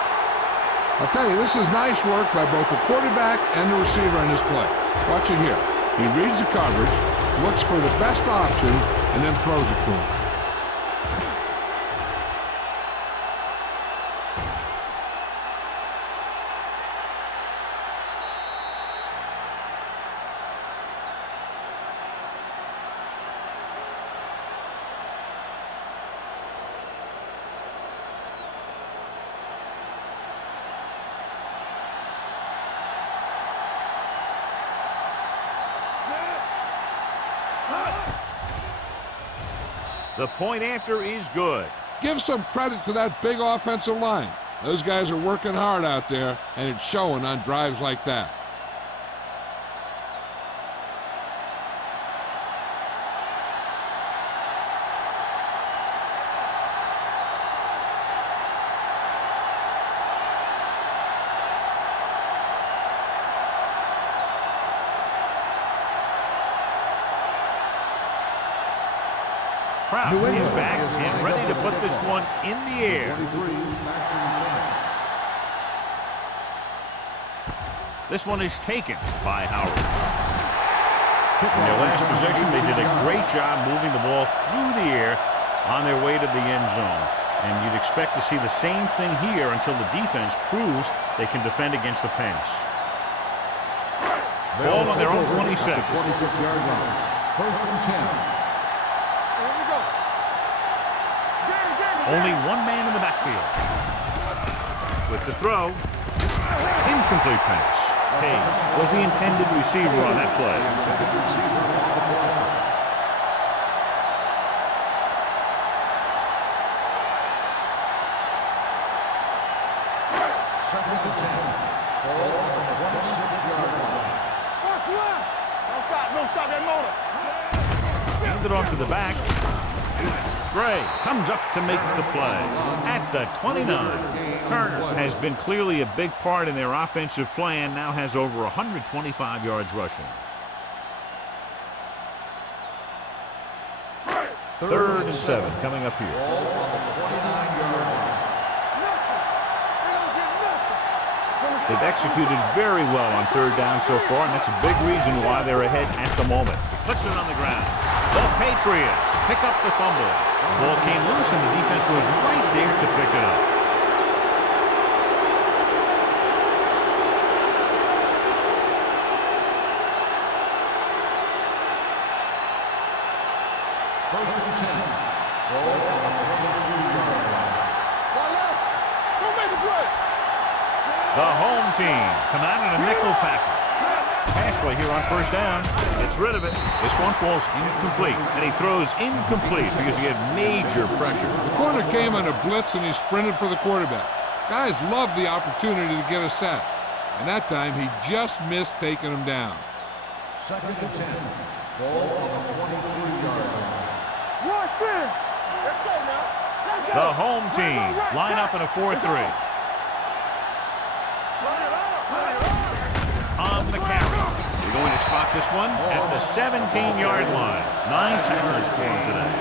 I'll tell you, this is nice work by both the quarterback and the receiver in this play. Watch it here. He reads the coverage, looks for the best option, and then throws it to him. The point after is good. Give some credit to that big offensive line. Those guys are working hard out there, and it's showing on drives like that. Kraft is back and ready to put this one in the air. This one is taken by Howard. In their last possession, they did a great job moving the ball through the air on their way to the end zone. And you'd expect to see the same thing here until the defense proves they can defend against the pass. Ball on their own 26. 26-yard line. 1st and 10. Only one man in the backfield. With the throw, incomplete pass. Hayes was the intended receiver on that play. Second and 10. Ball on the 26-yard line. Don't stop that motor. Handed off to the back. Gray comes up to make the play at the 29. Turner has been clearly a big part in their offensive plan, now has over 125 yards rushing. 3rd and 7 coming up here. Ball on the 29-yard line. They've executed very well on 3rd down so far, and that's a big reason why they're ahead at the moment. Puts it on the ground. The Patriots pick up the fumble. The ball came loose, and the defense was right there to pick it up. First and 10. Ball on the 23-yard line. Don't make the play. The home team come out in a nickel package. Pass play here on first down. Gets rid of it. This one falls incomplete. And he throws incomplete because he had major pressure. The corner came on a blitz and he sprinted for the quarterback. Guys love the opportunity to get a sack. And that time he just missed taking him down. 2nd and 10. Ball on the 23-yard line. Watch it. Let's go now. Let's go. The home team line up in a 4-3. On the carry. We're going to spot this one at the 17-yard line. 9 tackles for him today.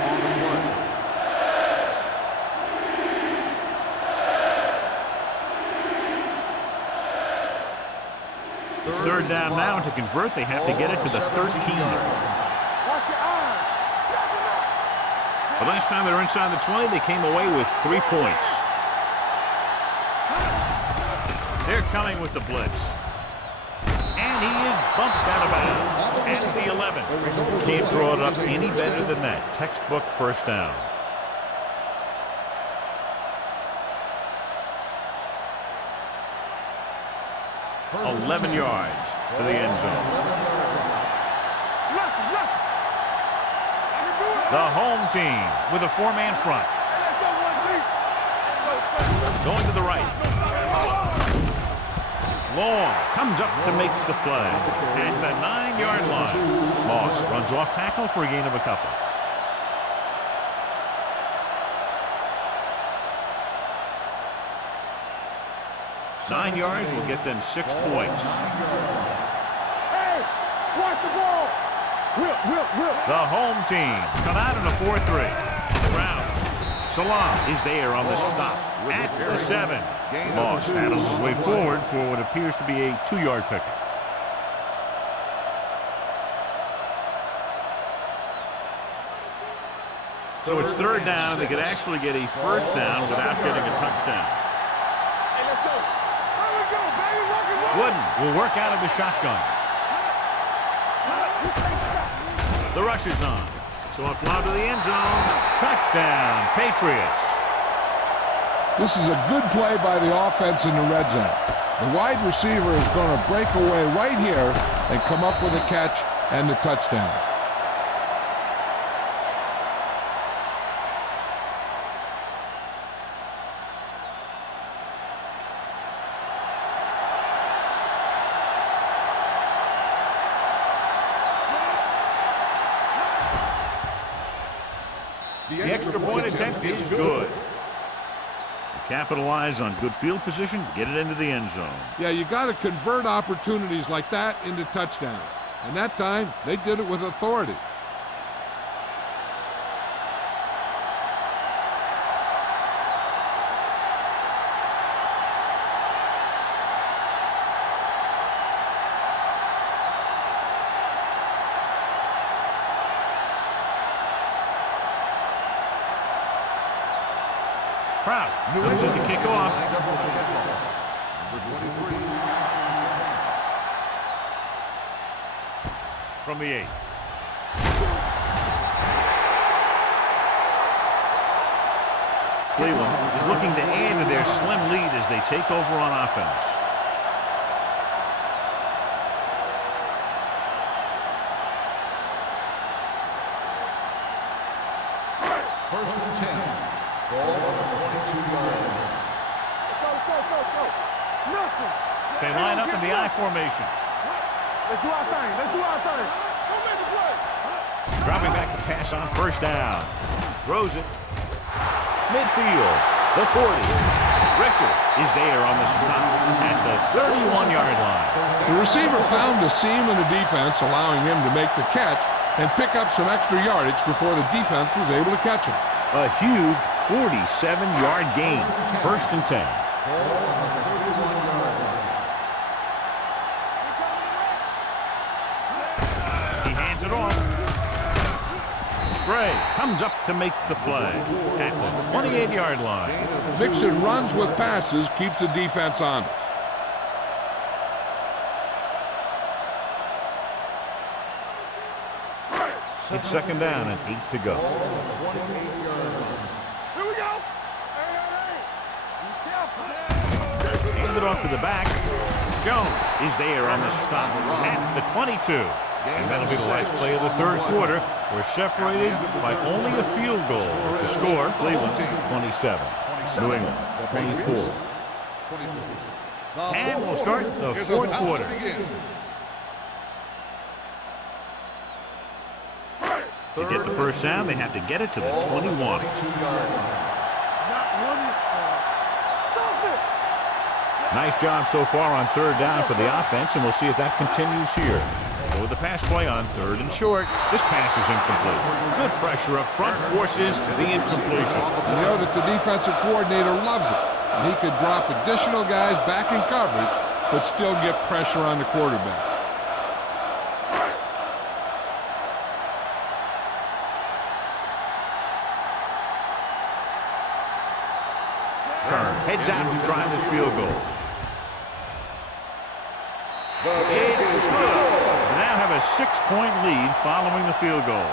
It's 3rd down now. To convert, they have to get it to the 13. Watch your eyes. The last time they were inside the 20, they came away with 3 points. They're coming with the blitz. And he is bumped out of bounds at the 11. Can't draw it up any better than that. Textbook first down. First 11 yards to the end zone. The home team with a 4-man front. Going to the right. Long comes up to make the play at the 9-yard line. Moss runs off tackle for a gain of a couple. Nine yards will get them 6 points. Hey, watch the ball. Whip. The home team come out in a 4-3. Brown. Salam is there on the stop at the 7. Moss handles his way forward for what appears to be a 2-yard pickup. So it's 3rd down, and they could actually get a first down without getting a touchdown. Hey, let's go. There we go, baby. Rock and roll. Wooden will work out of the shotgun. The rush is on. So a fly to the end zone. Touchdown, Patriots. This is a good play by the offense in the red zone. The wide receiver is going to break away right here and come up with a catch and the touchdown. The extra point attempt is good. Capitalize on good field position, get it into the end zone. Yeah, you got to convert opportunities like that into touchdowns. And that time, they did it with authority. Kraus comes in to kick off. From the 8. Cleveland is looking to add to their slim lead as they take over on offense. First and 10. Ball on the 22-yard line. Go. Nothing. They line up in the I formation. Let's do our thing. Don't make the play. Dropping back to pass on first down. Throws it. Midfield. The 40. Richards is there on the stop at the 31-yard line. The receiver found a seam in the defense, allowing him to make the catch and pick up some extra yardage before the defense was able to catch him. A huge 47-yard gain. First and 10. He hands it off. Gray comes up to make the play at the 28-yard line. Mixon runs with passes, keeps the defense honest. It's 2nd down and 8 to go. Here we go. Hey. Hand it off to the back. Jones is there on the stop at the 22. And that'll be the last play of the third quarter. We're separated by only a field goal. The score, Cleveland 27, New England 24. And we'll start the fourth quarter. To get the first down, they have to get it to the 21. Nice job so far on third down for the offense, and we'll see if that continues here. With the pass play on third and short, this pass is incomplete. Good pressure up front forces the incompletion. You know that the defensive coordinator loves it. And he could drop additional guys back in coverage, but still get pressure on the quarterback. Turn, heads out to try this field goal. It's good. They now have a 6-point lead following the field goal.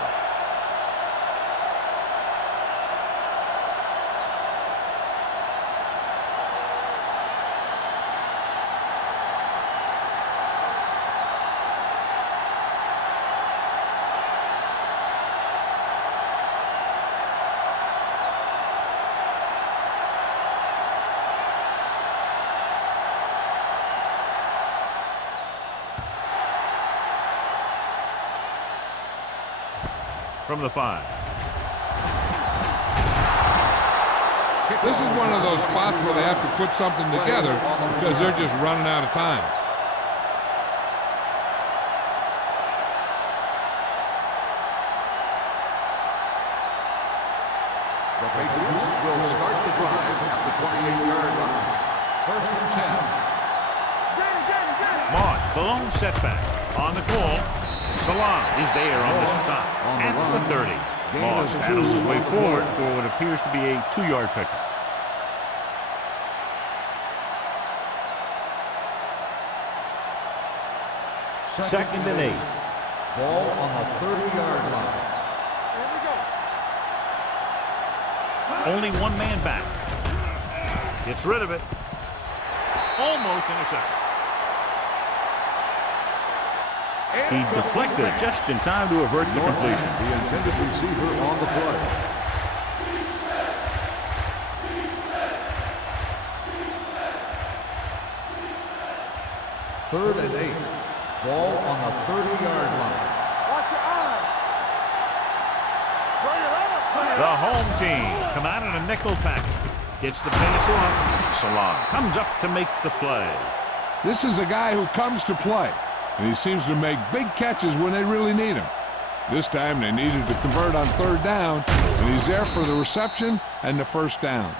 From the 5. This is one of those spots where they have to put something together because they're just running out of time. The Patriots will start the drive at the 28-yard line. First and 10. Moss, the lone setback. On the call, Salam is there on the stop at the 30. Moss battles his way forward for what appears to be a 2-yard pickup. Second and 8. Ball on the 30-yard line. Only one man back. Gets rid of it. Almost intercepted. He deflected it just in time to avert the completion. The intended receiver on the play. Third and 8. Ball on the 30-yard line. Watch your eyes. Bring it up. The home team come out in a nickel package. Gets the pass off. Salam comes up to make the play. This is a guy who comes to play, and he seems to make big catches when they really need him. This time they needed to convert on third down, and he's there for the reception and the first down.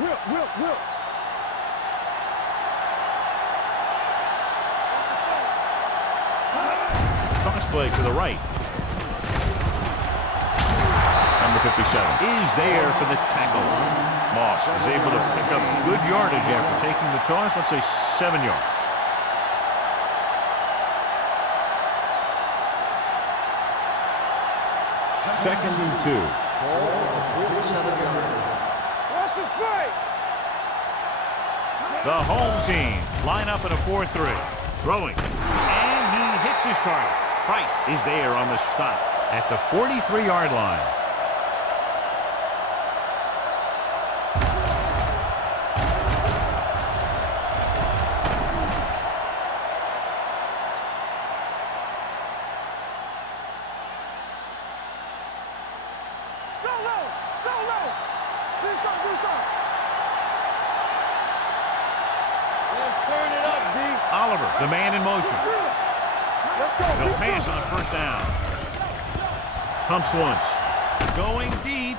Will. Cross play to the right. Number 57 is there for the tackle. Moss is able to pick up good yardage after taking the toss. Let's say 7 yards. Second and 2. Ball on the 47-yard line. Watch the play. The home team line up in a 4-3. Throwing. And he hits his target. Price is there on the stop at the 43-yard line. Oliver, the man in motion. They'll pass on the first down. Pumps once. Going deep.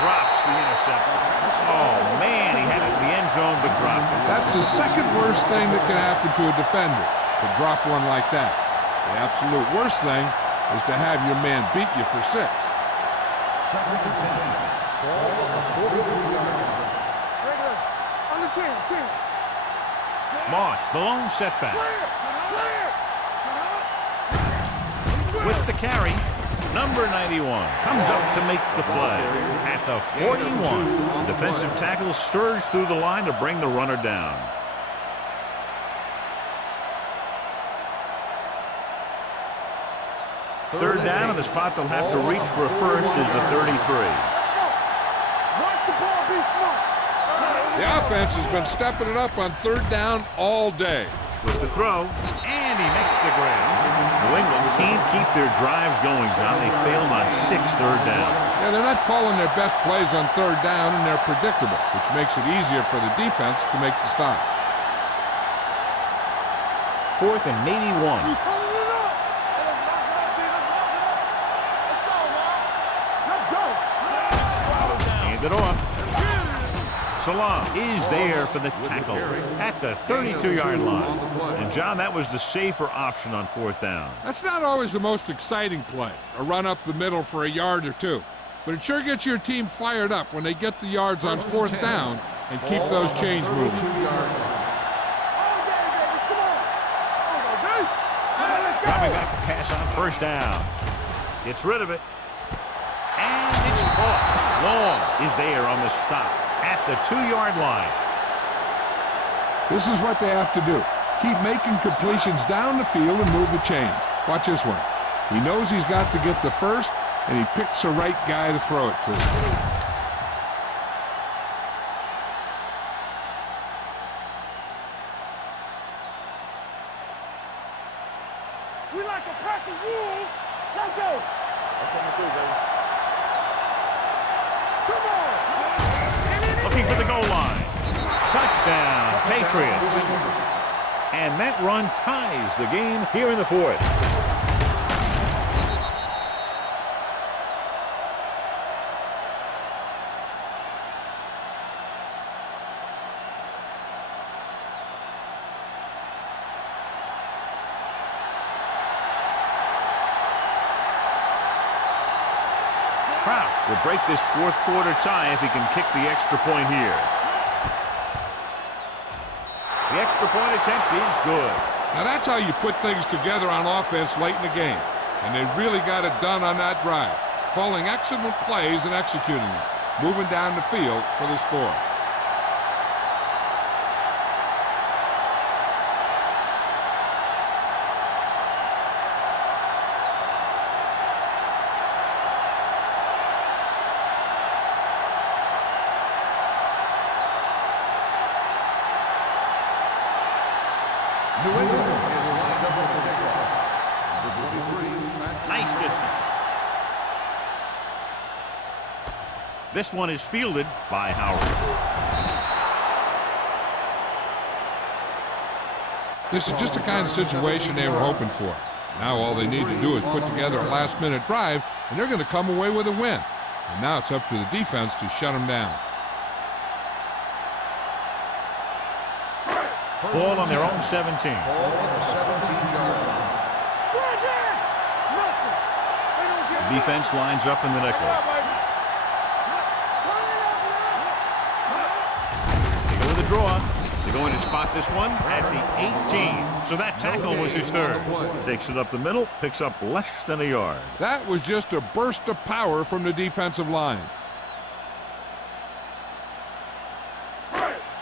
Drops the interception. Oh, man, he had it in the end zone, but dropped it. That's the second worst thing that can happen to a defender, to drop one like that. The absolute worst thing is to have your man beat you for 6. Second and 10. Ball on the 43-yard line. On the 10. Moss, the lone setback. With the carry, Number 91 comes up to make the play at the 41. The defensive tackle surged through the line to bring the runner down. Third down, and the spot they'll have to reach for a first is the 33. The offense has been stepping it up on third down all day. With the throw, and he makes the grab. New England can't keep their drives going, John. They failed on 6 third downs. Yeah, they're not calling their best plays on third down, and they're predictable, which makes it easier for the defense to make the stop. 4th and maybe 1. Hand it off. Salam is there for the tackle at the 32-yard line. And, John, that was the safer option on 4th down. That's not always the most exciting play, a run up the middle for a yard or two. But it sure gets your team fired up when they get the yards on 4th down and keep those chains moving. Dropping back to pass on 1st down. Gets rid of it. And it's caught. Long is there on the stop at the 2-yard line. This is what they have to do. Keep making completions down the field and move the chains. Watch this one. He knows he's got to get the first, and he picks the right guy to throw it to. We like a pack of wolves. Let's go. That's what we do, baby. Come on. Looking for the goal line. Touchdown, Patriots. And that run ties the game here in the 4th. Kraft will break this 4th quarter tie if he can kick the extra point here. The extra point attempt is good. Now that's how you put things together on offense late in the game. And they really got it done on that drive. Calling excellent plays and executing them. Moving down the field for the score. New England is lined up with the kickoff. Number 23. Nice distance. This one is fielded by Howard. This is just the kind of situation they were hoping for. Now all they need to do is put together a last-minute drive, and they're going to come away with a win. And now it's up to the defense to shut them down. Ball on their own 17. Ball on the 17-yard line. Defense lines up in the nickel. They go with the draw. They're going to spot this one at the 18. So that tackle was his 3rd. Takes it up the middle, picks up less than a yard. That was just a burst of power from the defensive line.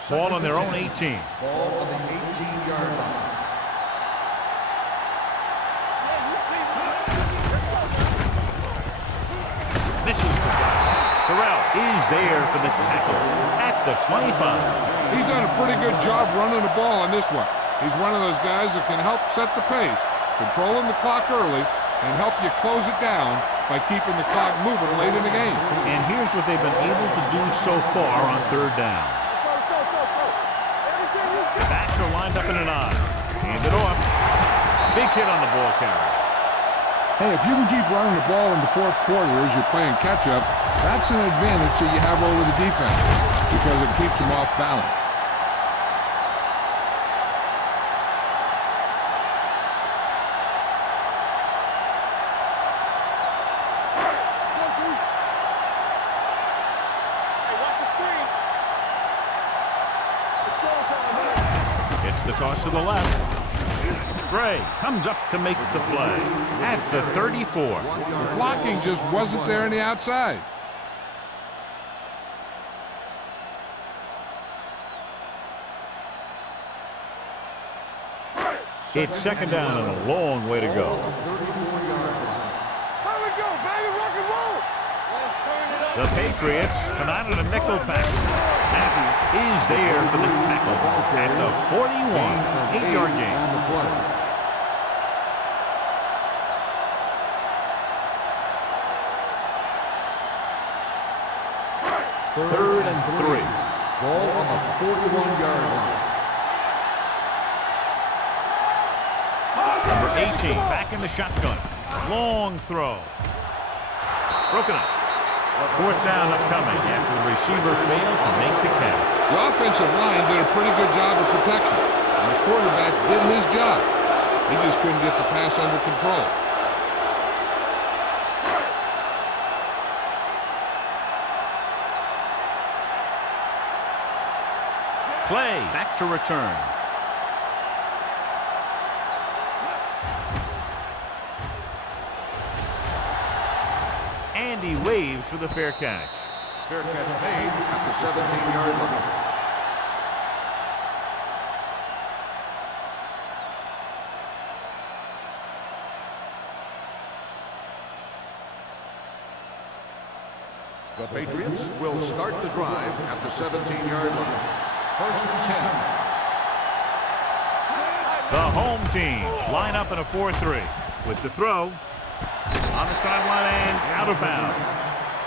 Ball on their own 18. Ball on the 18-yard line. Misses the guy. Terrell is there for the tackle at the 25. He's done a pretty good job running the ball on this one. He's one of those guys that can help set the pace, controlling the clock early, and help you close it down by keeping the clock moving late in the game. And here's what they've been able to do so far on 3rd down. The backs are lined up in an I. Hand it off. Big hit on the ball carrier. Hey, if you can keep running the ball in the 4th quarter as you're playing catch-up, that's an advantage that you have over the defense because it keeps them off balance. Gets the toss to the left. Gray comes up to make the play at the 34. The blocking just wasn't there on the outside. It's second down and a long way to go. How we go, baby? Rock and roll. The Patriots come out in a nickel package. Matthews is there for the tackle at the 41. 8-yard gain. Third and 3. Ball on the 41-yard line. Number 18 back in the shotgun. Long throw. Broken up. Fourth down upcoming after the receiver failed to make the catch. The offensive line did a pretty good job of protection, and the quarterback did his job. He just couldn't get the pass under control. Play back to return. And he waves for the fair catch. Fair catch made at the 17-yard line. The Patriots will start the drive at the 17-yard line. First and 10. The home team line up in a 4-3 with the throw on the sideline and out of bounds.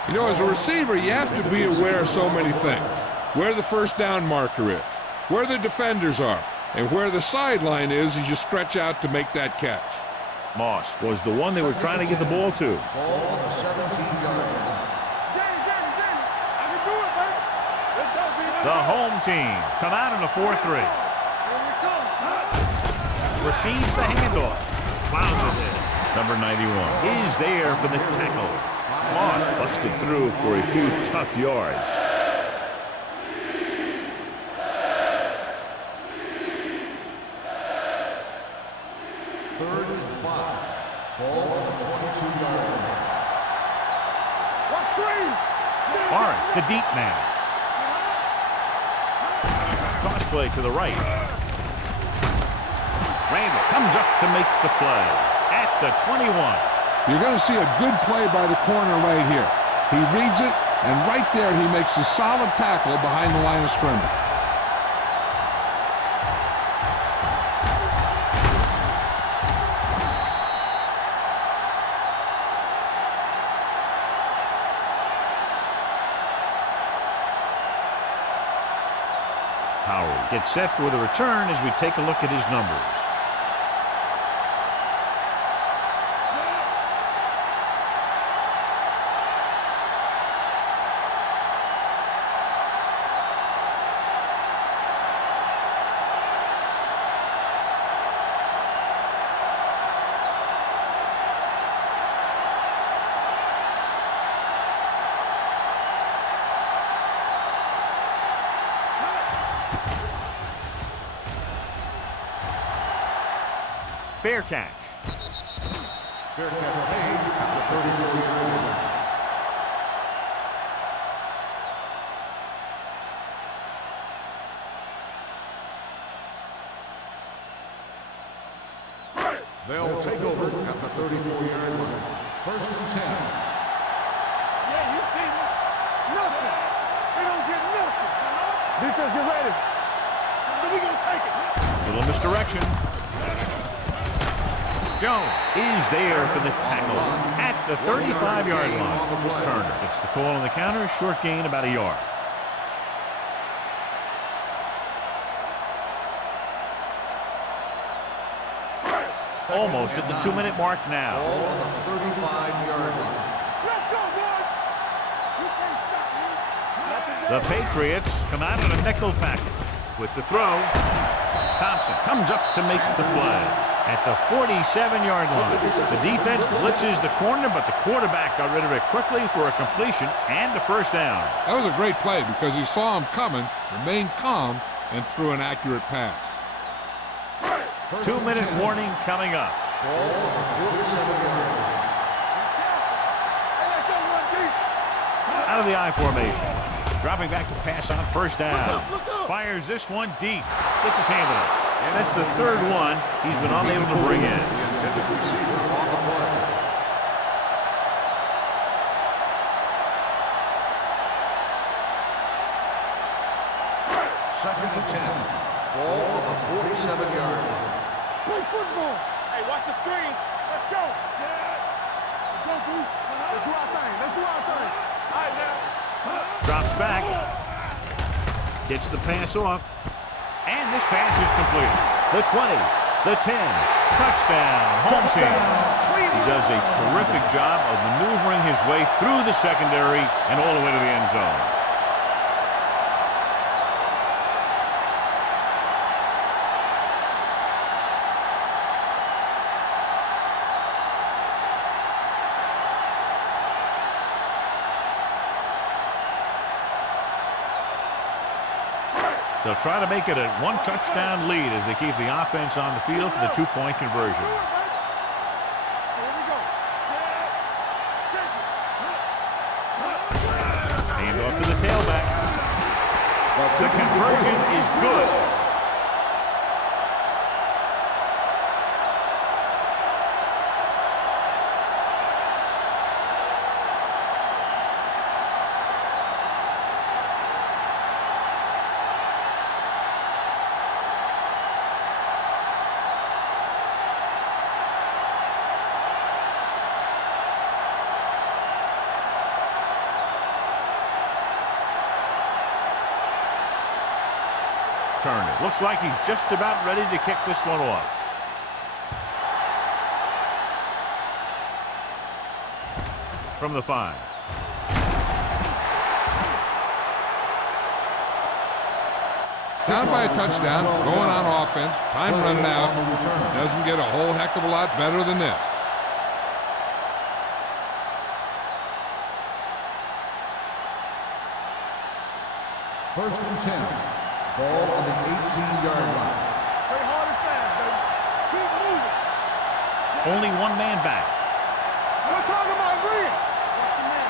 You know, as a receiver, you have to be aware of so many things. Where the first down marker is, where the defenders are, and where the sideline is as you stretch out to make that catch. Moss was the one they were trying to get the ball to. Ball on the 17-yard line. I can do it, baby. Let's go, baby. The home team come out in a 4-3. Here we come. Receives the handoff. Plows it in. Number 91 is there for the tackle. Moss busted through for a few tough yards. Third and 5. Ball on the 22-yard line. What screen? Barnes, the deep man. Toss play to the right. Randall comes up to make the play at the 21. You're going to see a good play by the corner right here. He reads it, and right there he makes a solid tackle behind the line of scrimmage. Howard gets set for the return as we take a look at his numbers. Fair catch. Fair catch made at the 34-yard line. They'll take over at the 34-yard line. First and 10. Yeah, you see me. Nothing. They don't get nothing. Defense, get ready. So we gonna take it. Little misdirection. Jones is there for the tackle at the 35-yard line. Turner gets the call on the counter. Short gain, about a yard. Almost at the 2-minute mark now. Ball on the 35-yard line. Let's go, boys. You can't stop me. The Patriots come out in a nickel package with the throw. Thompson comes up to make the play at the 47-yard line. The defense blitzes the corner, but the quarterback got rid of it quickly for a completion and a first down. That was a great play because he saw him coming, remained calm, and threw an accurate pass. 2-minute warning coming up. Ball on the 47-yard line. Out of the I formation. Dropping back to pass on first down. Fires this one deep. Gets his hand on it. And that's the third one he's been unable to bring in. The intended receiver on the play. Second and 10. Ball on the 47-yard line. Play football. Hey, watch the screen. Let's go. Let's go, dude. Let's do our thing. Let's do our thing. All right, now. Drops back. Gets the pass off. And this pass is complete. The 20, the 10. Touchdown, home team. He does a terrific job of maneuvering his way through the secondary and all the way to the end zone. They'll try to make it a one-touchdown lead as they keep the offense on the field for the two-point conversion. Hand off to the tailback. The conversion is good. Turner. Looks like he's just about ready to kick this one off. From the 5. Down by a touchdown, going on offense, time running out. Doesn't get a whole heck of a lot better than this. First and 10. Ball on the 18-yard line. Play hard and fast, baby. Keep moving. Only one man back. We're talking about Green. Watch your man.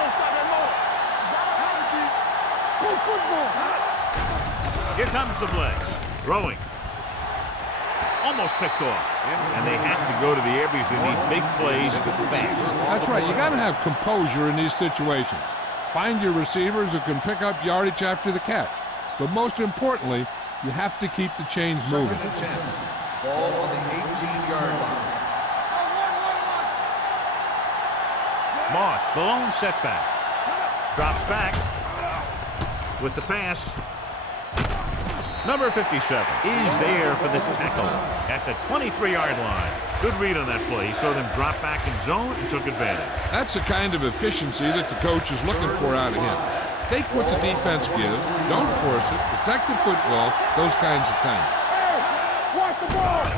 Don't stop that motor. Play football. Here comes the blitz. Throwing. Almost picked off. And they have to go to the air because they need big plays fast. That's right. You got to have composure in these situations. Find your receivers who can pick up yardage after the catch. But most importantly, you have to keep the chains moving. Second and 10. Ball on the 18-yard line. Moss, the lone setback. Drops back with the pass. Number 57 is there for the tackle at the 23-yard line. Good read on that play. He saw them drop back in zone and took advantage. That's the kind of efficiency that the coach is looking for out of him. Take what the defense gives, don't force it, protect the football, those kinds of things. Watch the ball.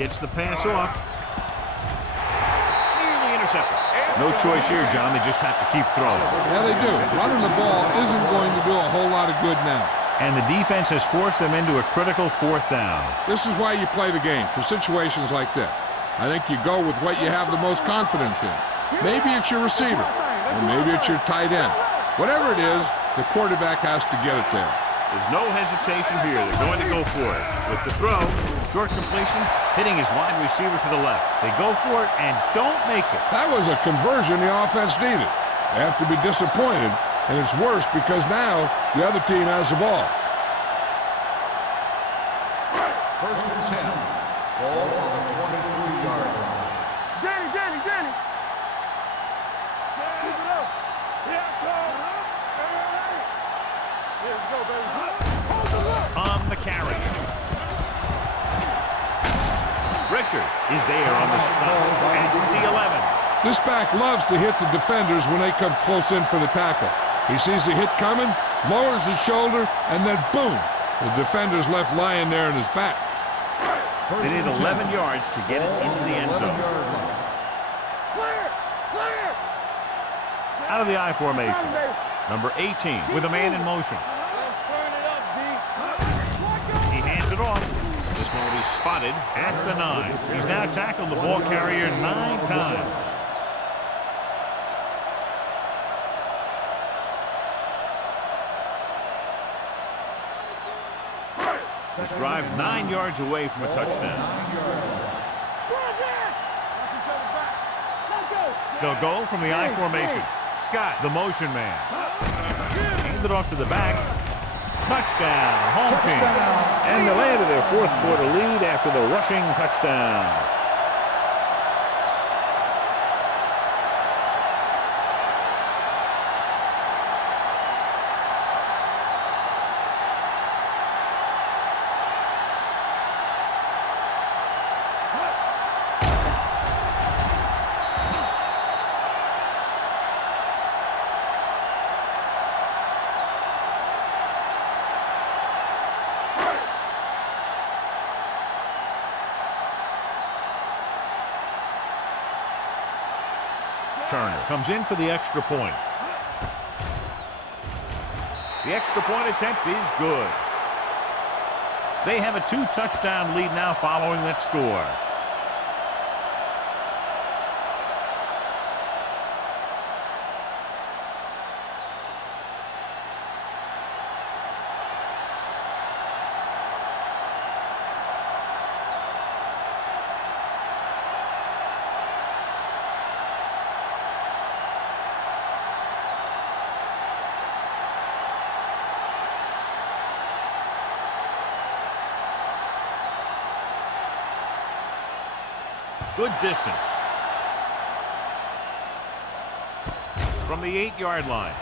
Gets the pass off. Nearly intercepted. No choice here, John. They just have to keep throwing. Yeah, they do. Running the ball isn't going to do a whole lot of good now. And the defense has forced them into a critical 4th down. This is why you play the game, for situations like this. I think you go with what you have the most confidence in. Maybe it's your receiver, or maybe it's your tight end. Whatever it is, the quarterback has to get it there. There's no hesitation here. They're going to go for it. With the throw, short completion, hitting his wide receiver to the left. They go for it and don't make it. That was a conversion the offense needed. They have to be disappointed, and it's worse because now the other team has the ball. First and 10. Ball on the 23-yard line. Danny. Keep it up. Here it comes. Here we go, baby. Hold the look. On the carry. Richards is there on the stop at the 11. This back loves to hit the defenders when they come close in for the tackle. He sees the hit coming, lowers his shoulder, and then boom, the defender's left lying there in his back. They need 11 yards to get it into the end zone. Clear. Out of the I formation. Number 18 with a man in motion. Turn it up, D. He hands it off. This one will be He's spotted at the 9. He's now tackled the ball carrier 9 times. This drive 9 yards away from a touchdown. They'll go from the I formation. Scott, the motion man. Hand it off to the back. Touchdown, home team. And they landed their fourth quarter lead after the rushing touchdown. Turner comes in for the extra point. The extra point attempt is good. They have a 2-touchdown lead now following that score. Good distance. From the 8-yard line.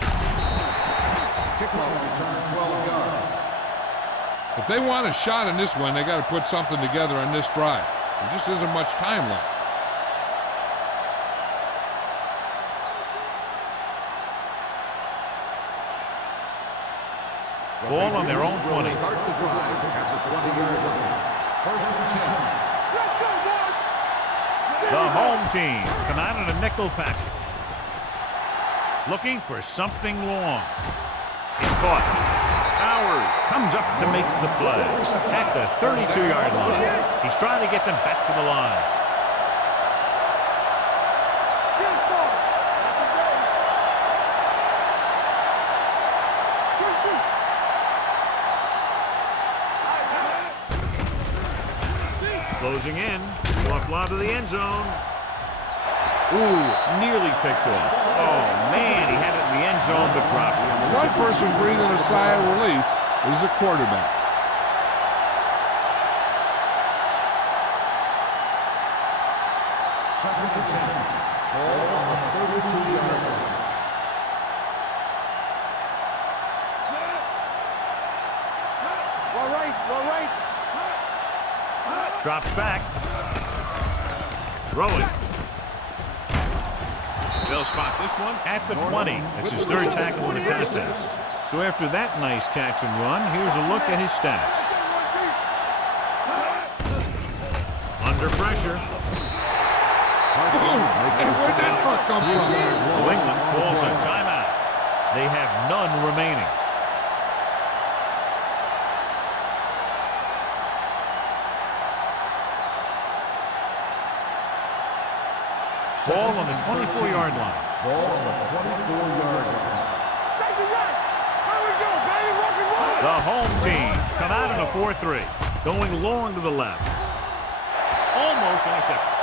Kickoff return 12 yards. If they want a shot in this one, they got to put something together on this drive. There just isn't much time left. Ball on their own 20. Start the drive at the 20-yard line. First and 10. The home team come out in a nickel package. Looking for something long. He's caught. Powers comes up to make the play at the 32-yard line. He's trying to get them back to the line. Closing in. Soft lob to the end zone. Ooh, nearly picked off. Oh, man, he had it in the end zone, but dropped it. One person breathing a sigh of relief is the quarterback. Second and 10. Ball on the 32-yard line. All right. Drops back. Throwing. They'll spot this one at the 20. That's his third tackle in the contest. So after that nice catch and run, here's a look at his stats. Under pressure. Where'd that truck come from? New England calls a timeout. They have none remaining. Ball on the 24-yard line. Ball on the 24-yard line. The home team come out in a 4-3. Going long to the left. Almost intercepted.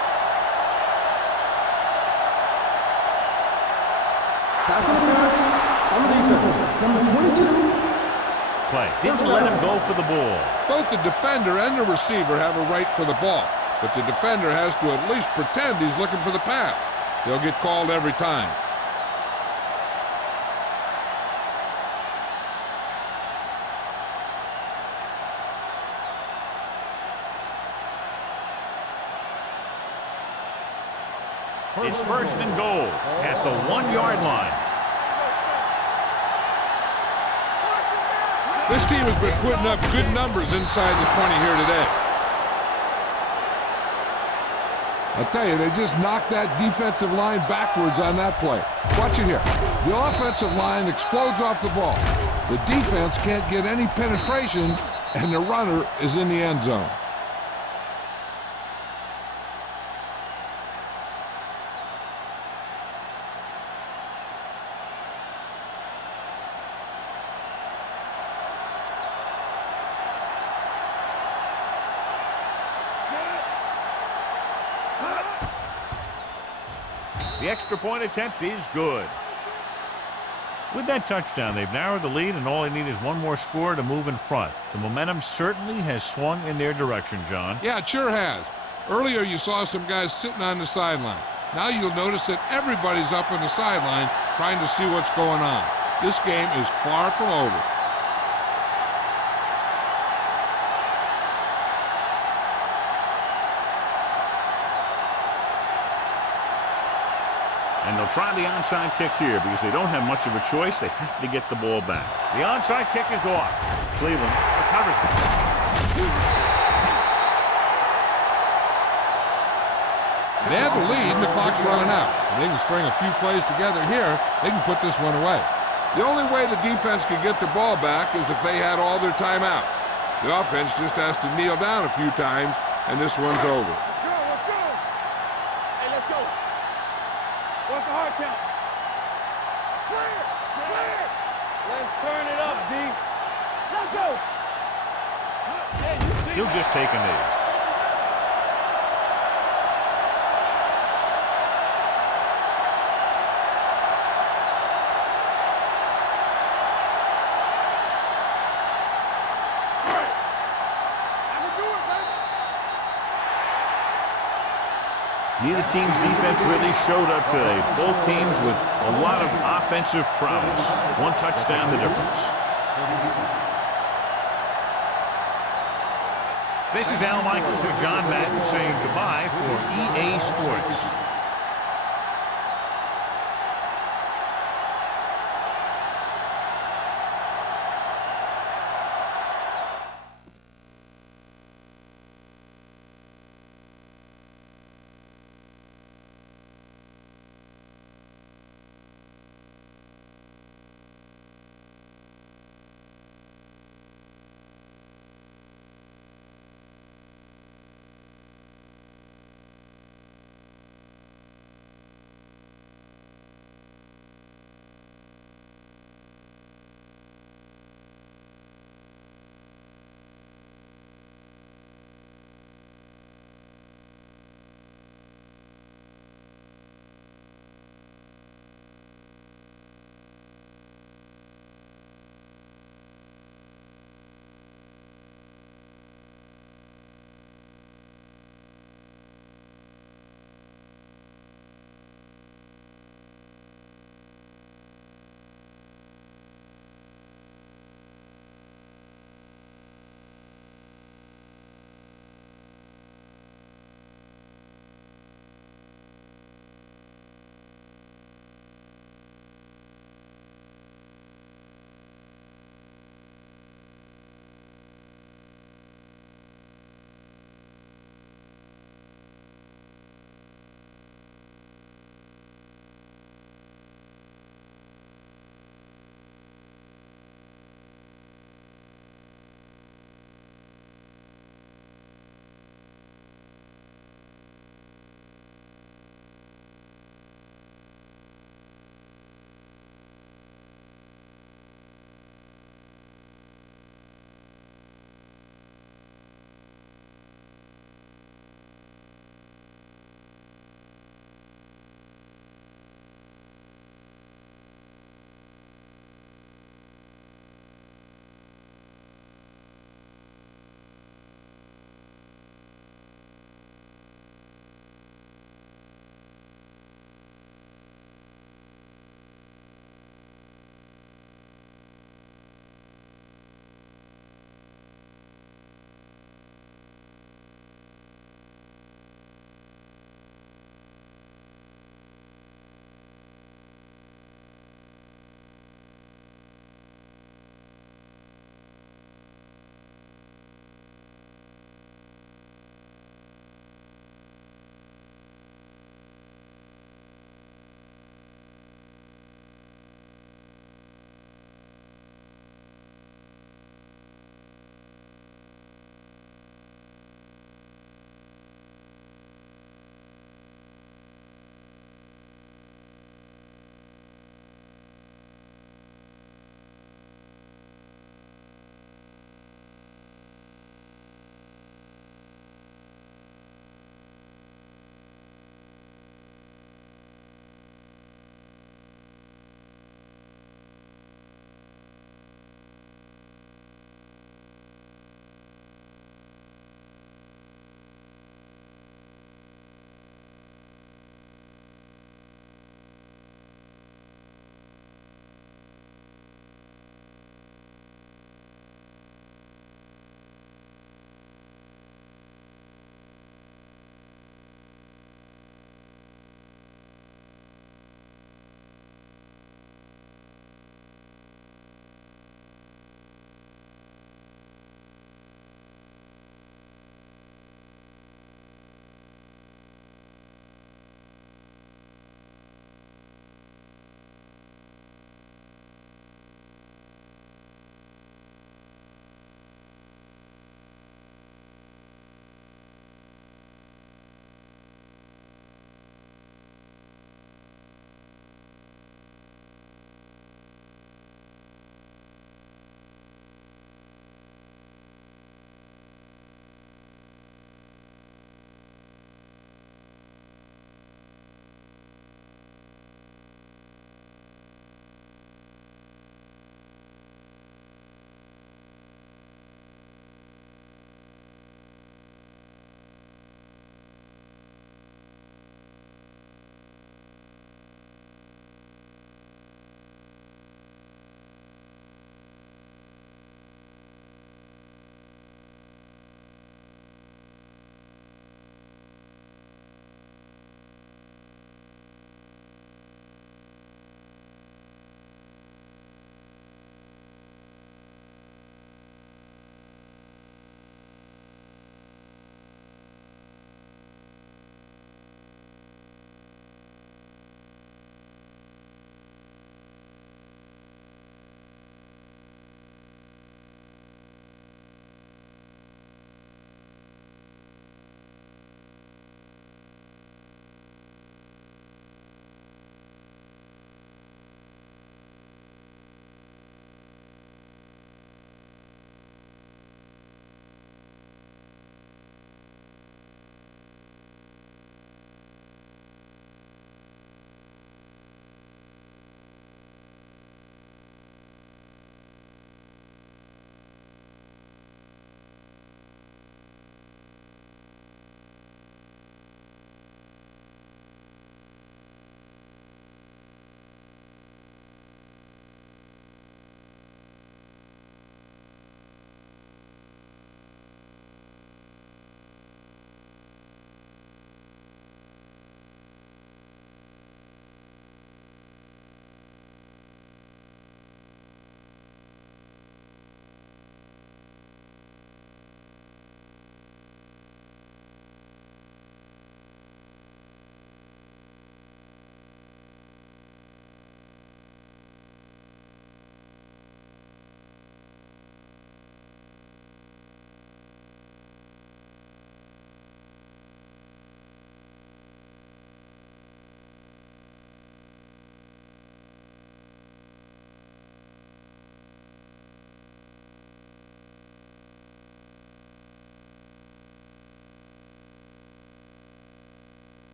Pass interference on the defense. Number 22. Play. Didn't let him go for the ball. Both the defender and the receiver have a right for the ball, but the defender has to at least pretend he's looking for the pass. They'll get called every time. It's first and goal at the 1-yard line. This team has been putting up good numbers inside the 20 here today. I'll tell you, they just knocked that defensive line backwards on that play. Watch it here. The offensive line explodes off the ball. The defense can't get any penetration, and the runner is in the end zone. The extra point attempt is good. With that touchdown, they've narrowed the lead, and all they need is one more score to move in front. The momentum certainly has swung in their direction, John. Yeah, it sure has. Earlier, you saw some guys sitting on the sideline. Now you'll notice that everybody's up on the sideline trying to see what's going on. This game is far from over. And they'll try the onside kick here because they don't have much of a choice. They have to get the ball back. The onside kick is off. Cleveland recovers it. They have the lead, and the clock's running out. If they can string a few plays together here, they can put this one away. The only way the defense can get the ball back is if they had all their timeouts. The offense just has to kneel down a few times, and this one's over. Let's go. Hey, let's go. What's the hard count? Clear. Let's turn it up, D. Let's go. He'll just take a knee. Neither team's defense really showed up today. Both teams with a lot of offensive prowess. One touchdown, the difference. This is Al Michaels with John Madden saying goodbye for EA Sports.